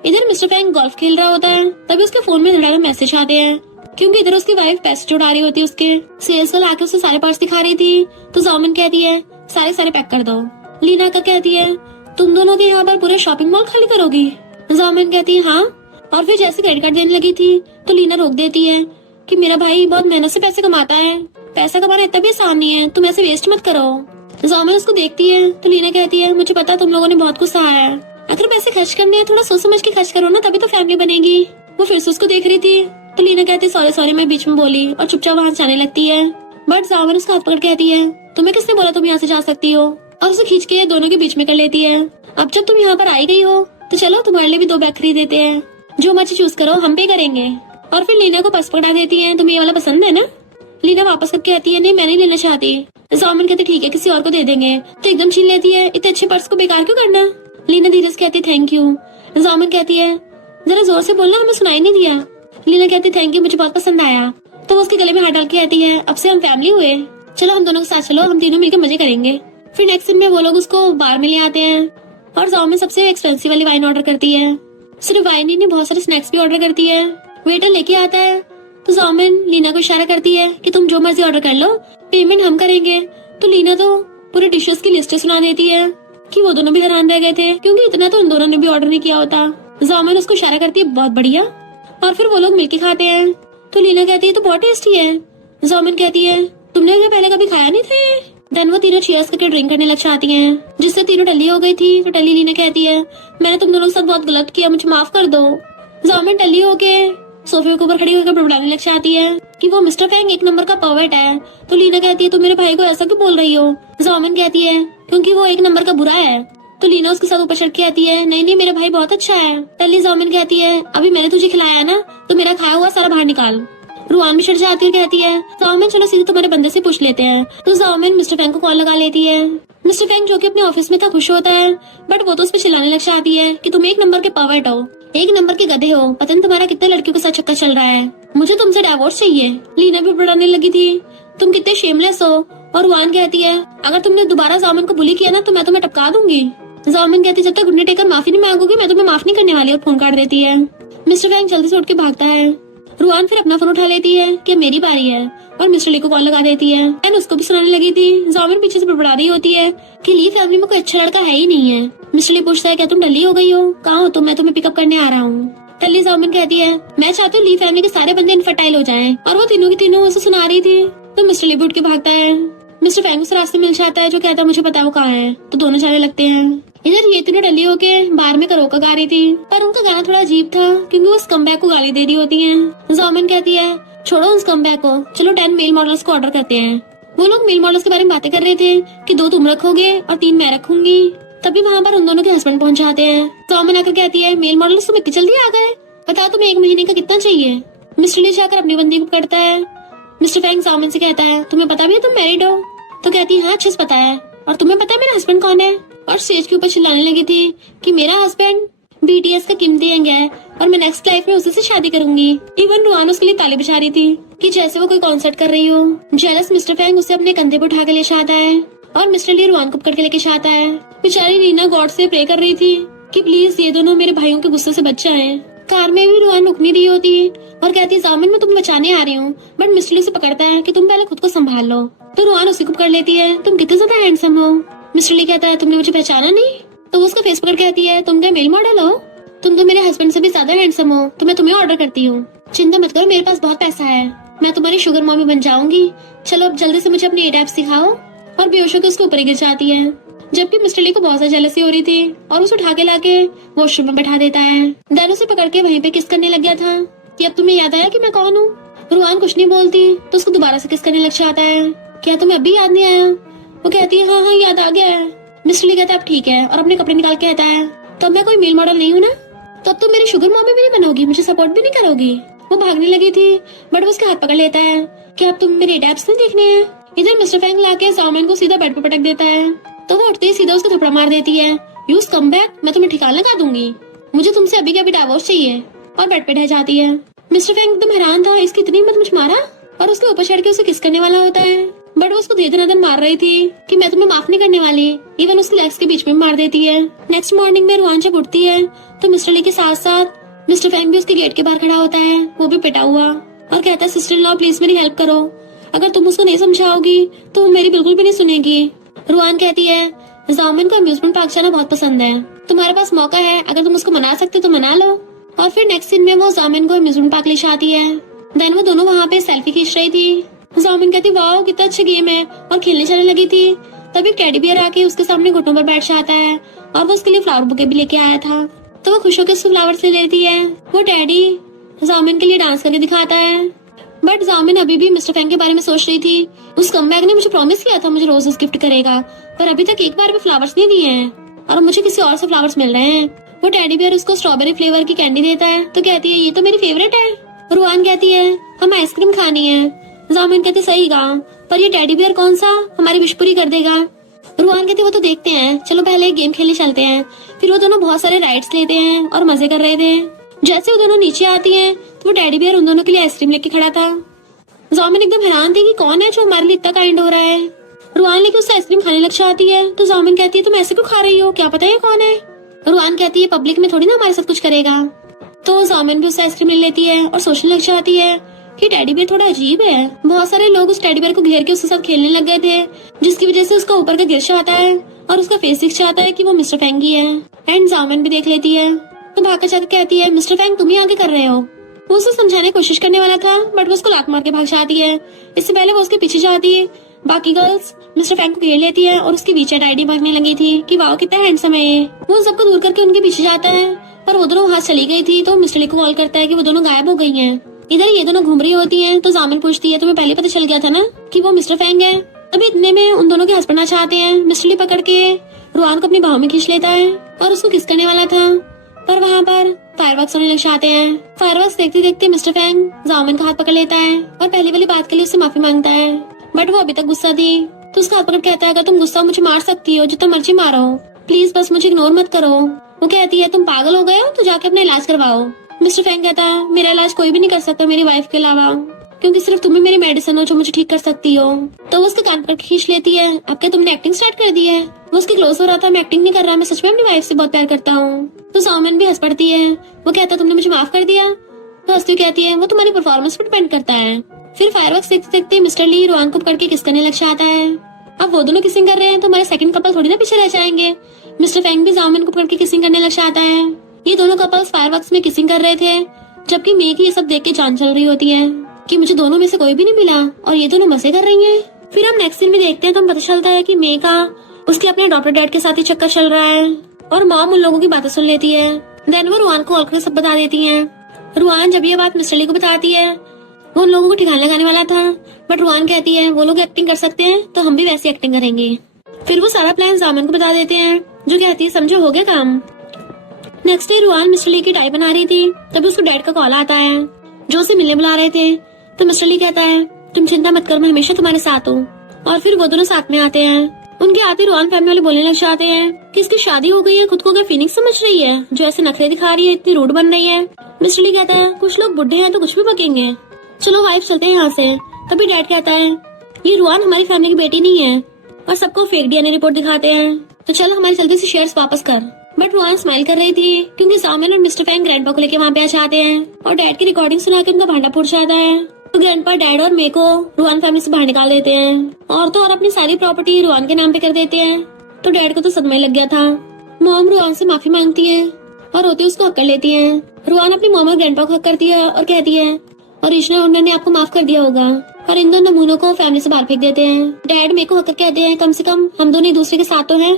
इधर मिस्टर फैंग गोल्फ खेल रहा होता है तभी उसके फोन में धड़ाधड़ मैसेज आते हैं क्योंकि इधर उसकी वाइफ पैसे जुड़ा रही होती है उसके। सेल्स गर्ल आके उसे सारे पार्ट्स दिखा रही थी तो जामिन कहती है सारे सारे पैक कर दो। लीना का कहती है तुम दोनों के यहाँ पर पूरे शॉपिंग मॉल खाली करोगी। जामिन कहती है हाँ। और फिर जैसे क्रेडिट कार्ड देने लगी थी तो लीना रोक देती है कि मेरा भाई बहुत मेहनत से पैसे कमाता है, पैसा कमाना इतना भी आसान नहीं है, तुम ऐसे वेस्ट मत करो। जामिन उसको देखती है तो लीना कहती है मुझे पता तुम लोगों ने बहुत कुछ सहा है, अगर पैसे खर्च करने हैं थोड़ा सोच समझ के खर्च करो ना, तभी तो फैमिली बनेगी। वो फिर से उसको देख रही थी तो लीना कहती है सॉरी सॉरी मैं बीच में बोली और चुपचाप वहाँ जाने लगती है। बट जामिन उसका हाथ पकड़ कहती है तुम्हें किसने बोला तुम यहाँ से जा सकती हो और उसे खींच के दोनों के बीच में कर लेती है। अब जब तुम यहाँ पर आई गई हो तो चलो तुम्हारे लिए भी 2 बैग खरीद देते हैं, जो मर्जी चूज करो हम पे करेंगे। और फिर लीना को पर्स पकड़ा देती है तुम्हें ये वाला पसंद है ना। लीना वापस करके आती है नहीं मैं नहीं लेना चाहती। जामिन कहते ठीक है किसी और को दे देंगे तो एकदम छीन लेती है, इतने अच्छे पर्स को बेकार क्यों करना। लीना धीरे से कहती है थैंक यू। जामिन कहती है जरा जोर से बोलना हमें सुनाई नहीं दिया। लीना कहती है थैंक यू मुझे बहुत पसंद आया। तो वो उसके गले में हाथ डाल के कहती है अब से हम फैमिली हुए, चलो हम दोनों के साथ चलो, हम तीनों मिलकर मजे करेंगे। फिर नेक्स्ट सीन में वो लोग उसको बार में ले आते हैं और जामिन सबसे एक्सपेंसिव वाली वाइन ऑर्डर करती है। सिर्फ वाइन ही नहीं बहुत सारे स्नैक्स भी ऑर्डर करती है। वेटर लेके आता है तो जामिन लीना को इशारा करती है कि तुम जो मर्जी ऑर्डर कर लो पेमेंट हम करेंगे। तो लीना तो पूरे डिशेस की लिस्ट सुना देती है कि वो दोनों भी हैरान रह गए थे क्योंकि इतना तो उन दोनों ने भी ऑर्डर नहीं किया होता। जामिन उसको इशारा करती है बहुत बढ़िया। और फिर वो लोग मिलके खाते हैं तो लीना कहती है तो बहुत टेस्टी है। जामिन कहती है तुमने पहले कभी खाया नहीं था ये। देन वो तीनों चीयर्स करके ड्रिंक करने लग जाती हैं, जिससे तीनों टल्ली हो गई थी। तो टल्ली लीना कहती है मैंने तुम दोनों के साथ बहुत गलत किया, मुझे माफ कर दो। जामिन टल्ली होके सोफे के ऊपर खड़ी होकर बड़बड़ाने लग जाती है कि वो मिस्टर फैंग एक नंबर का पर्वर्ट है। तो लीना कहती है तुम मेरे भाई को ऐसा क्यों बोल रही हो। जामिन कहती है क्योंकि वो एक नंबर का बुरा है। तो लीना उसके साथ ऊपर चढ़ के आती है नहीं नहीं मेरा भाई बहुत अच्छा है। टल्ली जामिन कहती है अभी मैंने तुझे खिलाया है ना, तो मेरा खाया हुआ सारा बाहर निकाल। रुआन भी चढ़ जाती है, कहती है जामिन चलो सीधे तुम्हारे बंदे से पूछ लेते हैं। तो जामिन मिस्टर फैंग को कॉल लगा लेती है। मिस्टर फैंग जो कि अपने ऑफिस में था खुश होता है, बट वो तो उस पर चिल्लाने लग जाती है कि तुम एक नंबर के पर्वर्ट हो, एक नंबर के गधे हो, पता नहीं तुम्हारा कितने लड़कियों के साथ चक्कर चल रहा है, मुझे तुमसे डिवोर्स चाहिए। लीना भी बढ़ाने लगी थी तुम कितने शेमलेस हो। और रुआन कहती है अगर तुमने दोबारा जामिन को बुली किया ना तो मैं तुम्हें टपका दूंगी। जामिन कहती है जब तक घुटने टेकर माफी नहीं मांगोगी मैं तुम्हें माफ नहीं करने वाली, और फोन काट देती है। मिस्टर फैंग जल्दी से उठ के भागता है। रुआन फिर अपना फोन उठा लेती है कि मेरी बारी है, और मिस्टर ली को कॉल लगा देती है। एंड उसको भी सुनाने लगी थी। जामिन पीछे से बड़बड़ा रही होती है कि ली फैमिली में कोई अच्छा लड़का है ही नहीं है। मिस्टर ली पूछता है क्या तुम डली हो गई हो, कहाँ हो तुम, मैं तुम्हें पिकअप करने आ रहा हूँ। टल्ली जामिन कहती है मैं चाहती हूँ ली फैमिली के सारे बंदे इनफर्टाइल हो जाएं, और वो तीनों की तीनों उसे सुना रही थी। तो मिस्टर ली भी उठ के भागता है। मिस्टर फैंग उस रास्ते मिल जाता है जो कहता है मुझे पता है वो कहाँ है। तो दोनों जाने लगते हैं। इधर ये तीनों टल्ली होके बार में करोका गा रही थी, पर उनका गाना थोड़ा अजीब था क्योंकि वो स्कमबैग को गाली दे रही होती हैं। जामिन कहती है छोड़ो उन स्कमबैग को, चलो 10 मेल मॉडल्स को ऑर्डर करते हैं। वो लोग मेल मॉडल्स के बारे में बातें कर रहे थे कि 2 तुम रखोगे और 3 मैं रखूंगी। तभी वहाँ पर उन दोनों के हस्बैंड पहुंच जाते हैं। जामिन आकर कहती है मेल मॉडल्स तुम इतनी जल्दी आ गए, बताओ तुम्हें 1 महीने का कितना चाहिए। मिस्टर ली जाकर अपनी बंदी को पकड़ता है। मिस्टर फैंग जामिन से कहता है तुम्हें पता भी है तुम मैरिड हो। तो कहती है हाँ अच्छे से पता है, और तुम्हें पता है मेरा हस्बैंड कौन है। और स्टेज के ऊपर चिल्लाने लगी थी कि मेरा हस्बैंड BTS का किमती यंग है और मैं नेक्स्ट लाइफ में उसी से शादी करूंगी। इवन रुआन उसके लिए ताली बजा रही थी कि जैसे वो कोई कॉन्सर्ट कर रही हो। जेलस मिस्टर फैंग उसे अपने कंधे पर उठा के ले जाता है, और मिस्टर ली रुआन को पकड़ के लेके जाता है। बेचारी रीना गॉड से प्रे कर रही थी कि प्लीज ये दोनों मेरे भाइयों के गुस्से से बच जाएं। कार में भी रुआन रुक नहीं रही होती और कहती है जामिन मैं तुम्हें बचाने आ रही हूँ, बट मिस्टर ली से पकड़ता है कि तुम पहले खुद को संभाल लो। तो रुआन उसी को पकड़ लेती है तुम कितने ज्यादा हैंडसम हो। मिस्टर ली कहता है तुमने मुझे पहचाना नहीं। तो वो उसका फेस पकड़ कहती है तुम क्या मेल मॉडल हो, तुम तो मेरे हस्बैंड से भी ज्यादा हैंडसम हो, तो मैं तुम्हें ऑर्डर करती हूँ। चिंता मत करो मेरे पास बहुत पैसा है, मैं तुम्हारी शुगर मॉमी बन जाऊंगी। चलो अब जल्दी से मुझे अपने एडैप्स दिखाओ। और बेहोश होकर उसके ऊपर ही गिर जाती है। जबकि मिस्टर ली को बहुत ज्यादा जेलसी हो रही थी और उसे उठा के लाके वॉशरूम में बैठा देता है। दैन उसे पकड़ के वहीं पे किस करने लग गया था कि अब तुम्हें याद आया कि मैं कौन हूँ। रुआन कुछ नहीं बोलती तो उसको दोबारा से किस करने लग जाता है। क्या तुम्हें अभी याद नहीं आया। वो कहती है हाँ हाँ याद आ गया है। मिस्टर ली कहता है अब ठीक है, और अपने कपड़े निकाल के कहता है तो अब मैं कोई मेल मॉडल नहीं हूँ ना, तो अब तुम मेरी शुगर मॉमी भी नहीं बनोगी, मुझे सपोर्ट भी नहीं करोगी। वो भागने लगी थी बट वो उसके हाथ पकड़ लेता है कि अब तुम मेरे एडैप्स नहीं देखने हैं। इधर मिस्टर फैंग लाके जामिन को सीधा बेड पे पटक देता है। तो वो उठते ही सीधा उसको थप्पड़ मार देती है। यू स्कमबैग, मैं तुम्हें ठिकाना लगा दूंगी, मुझे तुमसे अभी के अभी डिवोर्स चाहिए। और बेड पे ढह जाती है। मिस्टर फैंग एकदम हैरान था इसकी इतनी हिम्मत मुझे मारा, और उसके ऊपर चढ़ के उसे किस करने वाला होता है। बट वो उसको दे दनादन मार रही थी कि मैं तुम्हें माफ नहीं करने वाली। इवन उसके लेग्स के बीच में मार देती है। नेक्स्ट मॉर्निंग में रुआन जब उठती है तो मिस्टर ली के साथ साथ मिस्टर फैंग भी उसके गेट के बाहर खड़ा होता है, वो भी पिटा हुआ, और कहता है सिस्टर इन लॉ प्लीज मेरी हेल्प करो, अगर तुम उसको नहीं समझाओगी तो वो मेरी बिल्कुल भी नहीं सुनेगी। रुआन कहती है जामिन को अम्यूजमेंट पार्क जाना बहुत पसंद है, तुम्हारे पास मौका है, अगर तुम उसको मना सकते तो मना लो। और फिर नेक्स्ट सीन में वो जामिन को अम्यूजमेंट पार्क ले जाती है। देन वो दोनों वहाँ पे सेल्फी खींच रही थी। जामिन कहती वाओ कितना अच्छा गेम है, और खेलने चलने लगी थी। तभी टेडी बियर आके उसके सामने घुटनों पर बैठ जाता है, और वो उसके लिए फ्लावर बुके भी लेके आया था। तो वो खुश होकर उसको फ्लावर्स ले लेती है। वो टेडी जामिन के लिए डांस करके दिखाता है। बट जामिन अभी भी मिस्टर फैंग के बारे में सोच रही थी। उस कमबैक ने मुझे प्रॉमिस किया था मुझे रोजेस गिफ्ट करेगा, पर अभी तक एक बार भी फ्लावर्स नहीं दिए हैं, और मुझे किसी और से फ्लावर्स मिल रहे हैं। वो टेडी बियर उसको स्ट्रॉबेरी फ्लेवर की कैंडी देता है। तो कहती है ये तो मेरी फेवरेट है। रुआन कहती है हमें आइसक्रीम खानी है। जामिन कहती सही कहा, पर ये टेडी बियर कौन सा हमारी विश पूरी कर देगा। रुआन कहती वो तो देखते हैं, चलो पहले एक गेम खेलने चलते हैं। फिर वो दोनों बहुत सारे राइड्स लेते हैं और मजे कर रहे थे। जैसे वो दोनों नीचे आती हैं तो वो टेडी बियर उन दोनों के लिए आइसक्रीम लेके खड़ा था। जामिन एकदम हैरान थी कि कौन है जो हमारे लिए इतना काइंड हो रहा है। रुआन लेके उससे आइसक्रीम खाने लग जाती है। तो जामिन कहती है तुम ऐसे क्यों खा रही हो, क्या पता है कौन है। रुआन कहती है पब्लिक में थोड़ी ना हमारे साथ कुछ करेगा। तो जामिन भी उससे आइसक्रीम ले लेती है और सोचने लग जाती है कि टेडी बियर थोड़ा अजीब है। बहुत सारे लोग उस टेडी बियर को घेर के उसके साथ खेलने लग गए थे, जिसकी वजह से उसका ऊपर का गिर जाता है और उसका फेस दिख जाता है कि वो मिस्टर फैंग ही है। एंड जामिन भी देख लेती है तो भागकर जाकर कहती है मिस्टर फैंग तुम ही आगे कर रहे हो। वो उसको समझाने की कोशिश करने वाला था, बट वो उसको लात मार के भाग जाती है। इससे पहले वो उसके पीछे जाती है। बाकी गर्ल्स मिस्टर फैंग को घेर लेती है और उसकी वीचैट आईडी मांगने लगी थी कि वाह कितना हैंडसम है ये। वो उन सबको दूर करके उनके पीछे जाता है, पर वो दोनों वहां चली गई थी। तो मिस्टर ली को कॉल करता है कि वो दोनों गायब हो गई हैं। इधर ये दोनों घूम रही होती हैं, तो जामिन पूछती है तुम्हें पहले पता चल गया था ना कि वो मिस्टर फैंग है। तभी इतने में उन दोनों के हस्बैंड आ चाहते हैं। मिस्टर ली पकड़ के रुआन को अपनी बाहों में खींच लेता है और उसको किस करने वाला था, पर वहाँ पर फायरवर्क्स होने लग जाते हैं। फायरवर्क्स देखते देखते मिस्टर फैंग जामिन का हाथ पकड़ लेता है और पहली वाली बात के लिए उससे माफी मांगता है, बट वो अभी तक गुस्सा थी। तो उसका हाथ पकड़ कहता है अगर तुम गुस्सा हो मुझे मार सकती हो, जितना मर्जी मारो, प्लीज बस मुझे इग्नोर मत करो। वो कहती है तुम पागल हो गए हो तो जाके अपना इलाज करवाओ। मिस्टर फैंग कहता है मेरा इलाज कोई भी नहीं कर सकता मेरी वाइफ के अलावा, क्योंकि सिर्फ तुम्हें मेरी मेडिसिन हो जो मुझे ठीक कर सकती हो। तो वो उसके कान पर खींच लेती है, अब क्या तुमने एक्टिंग स्टार्ट कर दी है। वो उसके क्लोज हो रहा था, मैं एक्टिंग नहीं कर रहा, मैं सच में अपनी वाइफ से बहुत प्यार करता हूँ। तो सामन भी हंस पड़ती है। वो कहता तुमने मुझे माफ कर दिया। तो हंसती कहती है वो तुम्हारी परफॉर्मेंस पर डिपेंड करता है। फिर फायरवर्क्स देखते देखते मिस्टर ली रुआन को पकड़ के किस करने लग जाता है। अब वो दोनों किसिंग कर रहे हैं तो हमारे सेकंड कपल थोड़ी ना पीछे रह जाएंगे। मिस्टर फैंग भी जामिन को पकड़ के किसिंग करने लग जाता है। ये दोनों कपल्स फायरवर्क्स में किसिंग कर रहे थे, जबकि मे की ये सब देख के जान चल रही होती है कि मुझे दोनों में से कोई भी नहीं मिला और ये दोनों मजे कर रही हैं। फिर हम नेक्स्ट सीन में देखते हैं तो हम पता चलता है कि मे का उसके अपने डॉक्टर डैड के साथ ही चक्कर चल रहा है और मॉम उन लोगों की बातें सुन लेती है। देन वो रुआन को ऑलकर सब बता देती है। रुआन जब ये बात मिस्टर ली को बताती है, वो उन लोगों को ठिकाने लगाने वाला था, बट रुआन कहती है वो लोग एक्टिंग कर सकते हैं तो हम भी वैसी एक्टिंग करेंगे। फिर वो सारा प्लान जामिन को बता देते हैं, जो कहती है समझो हो गया काम। नेक्स्ट डे रुआन मिस्टर ली की टाई बना रही थी, तभी उसको डैड का कॉल आता है जो उसे मिलने बुला रहे थे। तो मिस्टर ली कहता है तुम चिंता मत करो मैं हमेशा तुम्हारे साथ हूँ। और फिर वो दोनों साथ में आते हैं। उनके आते रुआन फैमिली वाले बोलने लग जाते हैं कि इसकी शादी हो गई है, खुद को क्या फीनिक्स समझ रही है जो ऐसे नखरे दिखा रही है, इतनी रूड बन रही है। मिस्टर ली कहता है कुछ लोग बुढ़े हैं तो कुछ भी बकेंगे, चलो वाइफ चलते हैं यहाँ से। तभी डैड कहता है ये रुआन हमारी फैमिली की बेटी नहीं है और सबको फेक डीएनए रिपोर्ट दिखाते हैं, तो चलो हमारी जल्दी से शेयर्स वापस कर। बट रुआन स्माइल कर रही थी क्योंकि जामिन और मिस्टर फैंग ग्रैंडपा को लेके वहाँ पे आ जाते हैं और डैड की रिकॉर्डिंग सुना के उनका भांडा फूट जाता है। तो ग्रैंडपा डैड और मे को रुआन फैमिली से बाहर निकाल देते हैं और तो और अपनी सारी प्रॉपर्टी रुआन के नाम पे कर देते हैं। तो डैड को तो सदमा ही लग गया था। मॉम रुआन से माफी मांगती है और रोती उसको हक कर लेती है। रुआन अपनी मॉम और ग्रैंडपा को हक करती है और कहती है और ईश्वर उन्होंने आपको माफ कर दिया होगा, और इन दोनों नमूनों को फैमिली से बाहर फेंक देते हैं। डैड मे को हक कहते हैं कम से कम हम दोनों एक दूसरे के साथ तो हैं,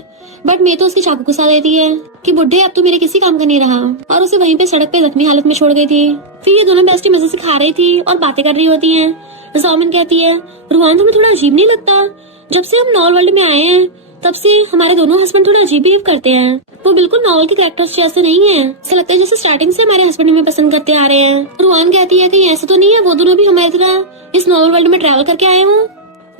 बट मे तो उसकी चाकू घुसा देती है कि बुढ़े अब तो मेरे किसी काम का नहीं रहा, और उसे वहीं पे सड़क पे जख्मी हालत में छोड़ गई थी। फिर ये दोनों बेस्टी मजे से खा रही थी और बातें कर रही होती हैं। जामिन कहती है रुआन तुम्हें थोड़ा अजीब नहीं लगता, जब से हम नॉल वर्ल्ड में आए हैं तब से हमारे दोनों हस्बैंड थोड़ा अजीब बिहेव करते हैं, वो बिल्कुल नॉवल के कैरेक्टर्स जैसे नहीं है, ऐसा लगता है जैसे स्टार्टिंग से हमारे हस्बैंड हमें पसंद करते आ रहे हैं। रुआन कहती है कहीं ऐसा तो नहीं है वो दोनों भी हमारी तरह इस नॉवल वर्ल्ड में ट्रैवल करके आए हों।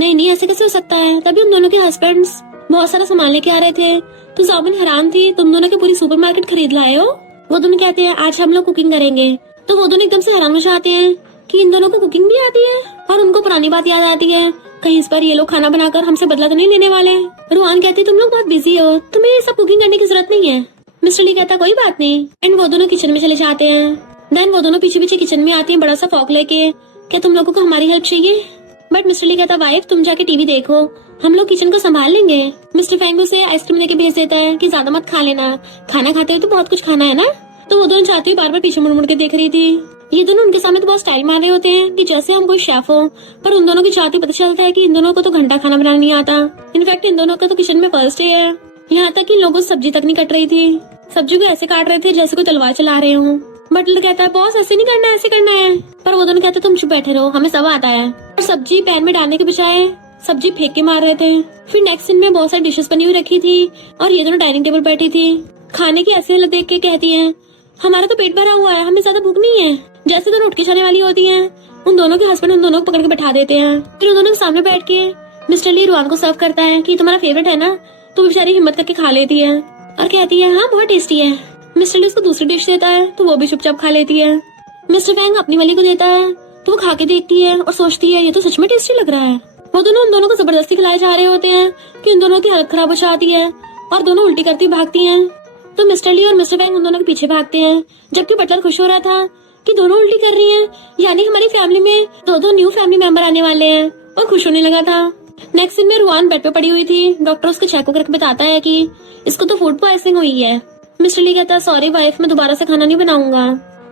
नहीं ऐसे कैसे हो सकता है। तभी उन दोनों के हस्बैंड्स बहुत सारा सामान लेके आ रहे थे, तो जामिन हैरान थी तुम दोनों की पूरी सुपरमार्केट खरीद लाए हो। वो दोनों कहते हैं आज हम लोग कुकिंग करेंगे। तो वो दोनों एकदम से हैरान हो जाते हैं कि इन दोनों को कुकिंग भी आती है, और उनको पुरानी बात याद आती है कहीं इस बार ये लोग खाना बनाकर हमसे बदला तो नहीं लेने वाले। रुआन कहती तुम लोग बहुत बिजी हो, तुम्हें ये सब कुकिंग करने की जरूरत नहीं है। मिस्टर ली कहता कोई बात नहीं, एंड वो दोनों किचन में चले जाते हैं। देन वो दोनों पीछे पीछे किचन में आती हैं बड़ा सा फॉक लेके, क्या तुम लोगों को हमारी हेल्प चाहिए। बट मिस्टर ली कहता वाइफ तुम जाके टीवी देखो, हम लोग किचन को संभाल लेंगे। मिस्टर फैंग उसे आइसक्रीम लेके भेज देता है कि ज्यादा मत खा लेना, खाना खाते हुए तो बहुत कुछ खाना है ना। तो वो दोनों जाते हुए बार बार पीछे मुड़ मुड़ के देख रही थी। ये दोनों उनके सामने तो बहुत स्टाइल मार रहे होते हैं कि जैसे हम कोई शेफ हो, पर उन दोनों की जाते पता चलता है कि इन दोनों को तो घंटा खाना बनाना नहीं आता। इनफैक्ट इन दोनों का तो किचन में फर्स्ट डे है। यहाँ तक कि इन लोगों को सब्जी तक नहीं कट रही थी, सब्जी को ऐसे काट रहे थे जैसे कोई तलवार चला रहे हो। बटलर कहता है बॉस ऐसे नहीं करना है, ऐसे करना है, पर वो दोनों कहते तुम चुप बैठे रहो, हमें सब आता है। और सब्जी पैन में डालने के बजाय सब्जी फेंक के मार रहे थे। फिर नेक्स्ट सीन में बहुत सारी डिशेस बनी हुई रखी थी और ये दोनों डाइनिंग टेबल बैठी थी। खाने की ऐसी हालत देख के कहती है हमारा तो पेट भरा हुआ है, हमें ज्यादा भूख नहीं है। जैसे दोनों उठ के जाने वाली होती हैं, उन दोनों के हस्बैंड उन दोनों को पकड़ के बैठा देते हैं। फिर उन दोनों के सामने बैठ के मिस्टर ली रुआन को सर्व करता है कि तुम्हारा फेवरेट है ना, तो बेचारी हिम्मत करके खा लेती है और कहती है हाँ बहुत टेस्टी है। मिस्टर ली उसको दूसरी डिश देता है तो वो भी चुपचाप खा लेती है। मिस्टर फैंग अपनी वाली को देता है तो वो खा के देखती है और सोचती है ये तो सच में टेस्टी लग रहा है। वो दोनों उन दोनों को जबरदस्ती खिलाए जा रहे होते हैं कि उन दोनों की हालत खराब हो जाती है और दोनों उल्टी करती भागती हैं। तो मिस्टर ली और मिस्टर फैंग उन दोनों के पीछे भागते हैं, जबकि बटलर खुश हो रहा था कि दोनों उल्टी कर रही हैं, यानी हमारी फैमिली में दो न्यू फैमिली मेंबर आने वाले हैं, और खुश होने लगा था। नेक्स्ट दिन में रुआन बेड पे पड़ी हुई थी। डॉक्टर उसको चेक करके बताता है कि इसको तो फूड पॉइजनिंग हुई है। मिस्टर ली कहता है सॉरी वाइफ, मैं दोबारा से खाना नहीं बनाऊंगा।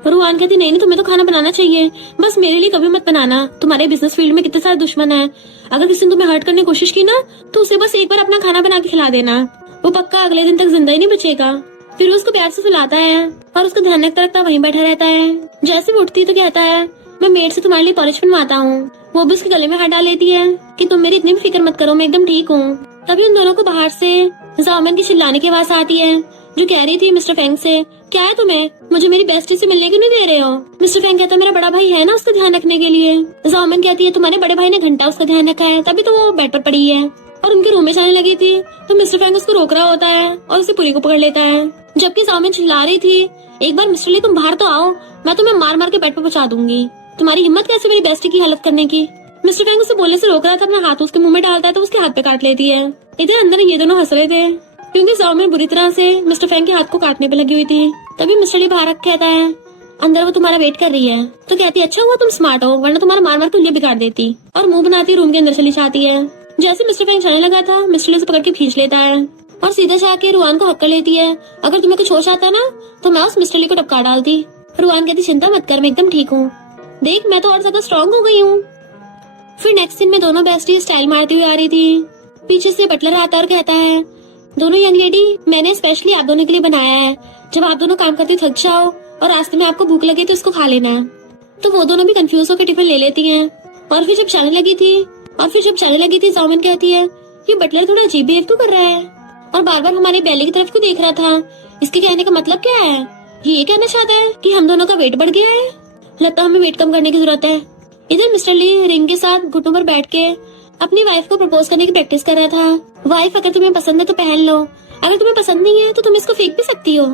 रुआन कहती नहीं नहीं, तुम्हें तो खाना बनाना चाहिए, बस मेरे लिए कभी मत बनाना। तुम्हारे बिजनेस फील्ड में कितने सारे दुश्मन है, अगर किसी ने तुम्हें हर्ट करने की कोशिश की ना तो उसे बस एक बार अपना खाना बना के खिला देना, वो पक्का अगले दिन तक जिंदा ही नहीं बचेगा। फिर वो उसको प्यार से सुलाता है और उसका ध्यान रखता रखता वहीं बैठा रहता है। जैसे वो उठती तो कहता है मैं मेड से तुम्हारे लिए पॉलिश बनवाता हूँ। वो भी उसके गले में हाथ डाल लेती है कि तुम मेरी इतनी भी फिक्र मत करो, मैं एकदम ठीक हूँ। तभी उन दोनों को बाहर से जामिन की चिल्लाने की आवाज आती है, जो कह रही थी मिस्टर फेंग से, क्या है तुम्हें, मुझे मेरी बेस्टी से मिलने क्यों नहीं दे रहे हो। मिस्टर फेंग कहता है मेरा बड़ा भाई है ना, उसका ध्यान रखने के लिए। जामिन कहती है तुम्हारे बड़े भाई ने घंटा उसका ध्यान रखा है, तभी तो वो बेड पर पड़ी है। और उनके रूम में जाने लगी थी तो मिस्टर फेंग उसको रोक रहा होता है और उसे पुली को पकड़ लेता है। जबकि जामिन चिल्ला रही थी एक बार मिस्टर ली तुम बाहर तो आओ, मैं तुम्हें मार मार के बेड पर पहुंचा दूंगी, तुम्हारी हिम्मत कैसे मेरी बेस्टी की हालत करने की। मिस्टर फेंग उसे बोलने से रोक रहा था, अपना हाथ उसके मुंह में डालता है तो उसके हाथ पे काट लेती है। इधर अंदर ये दोनों हंस रहे थे क्योंकि जामिन बुरी तरह से मिस्टर फेंग के हाथ को काटने पे लगी हुई थी। तभी मिस्टर ली बाहर कहता है अंदर वो तुम्हारा वेट कर रही है। तो कहती है अच्छा हुआ तुम स्मार्ट हो, वरना तुम्हारा मार मार के उंगलियां बिगाड़ देती। और मुंह बनाती रूम के अंदर चली जाती है। जैसे मिस्टर फेंग जाने लगा था मिस्टर ली उसे पकड़ के खींच लेता है और सीधा जाके रुआन को हक्का लेती है, अगर तुम्हें कुछ होश आता ना तो मैं उस मिस्टर ली को टपका डालती। रुआन कहती चिंता मत कर, मैं एकदम ठीक हूँ, देख मैं तो और ज्यादा स्ट्रॉन्ग हो गई हूँ। फिर नेक्स्ट सीन में दोनों बेस्टी स्टाइल मारती हुई आ रही थी। पीछे से बटलर आता और कहता है दोनों यंग लेडी मैंने स्पेशली आप दोनों के लिए बनाया है, जब आप दोनों काम करते थक जाओ और रास्ते में आपको भूख लगे तो इसको खा लेना है। तो वो दोनों भी कंफ्यूज होकर टिफिन ले लेती हैं। और फिर जब जाने लगी थी जामिन कहती है ये बटलर थोड़ा अजीब बिहेव तो कर रहा है और बार बार हमारे बेली की तरफ क्यों देख रहा था, इसके कहने का मतलब क्या है, ये कहना चाहता है कि हम दोनों का वेट बढ़ गया है, लगता हमें वेट कम करने की जरूरत है। इधर मिस्टर ली रिंग के साथ घुटनों पर बैठ के अपनी वाइफ को प्रपोज करने की प्रैक्टिस कर रहा था। वाइफ अगर तुम्हें पसंद है तो पहन लो, अगर तुम्हें पसंद नहीं है तो तुम इसको फेंक भी सकती हो।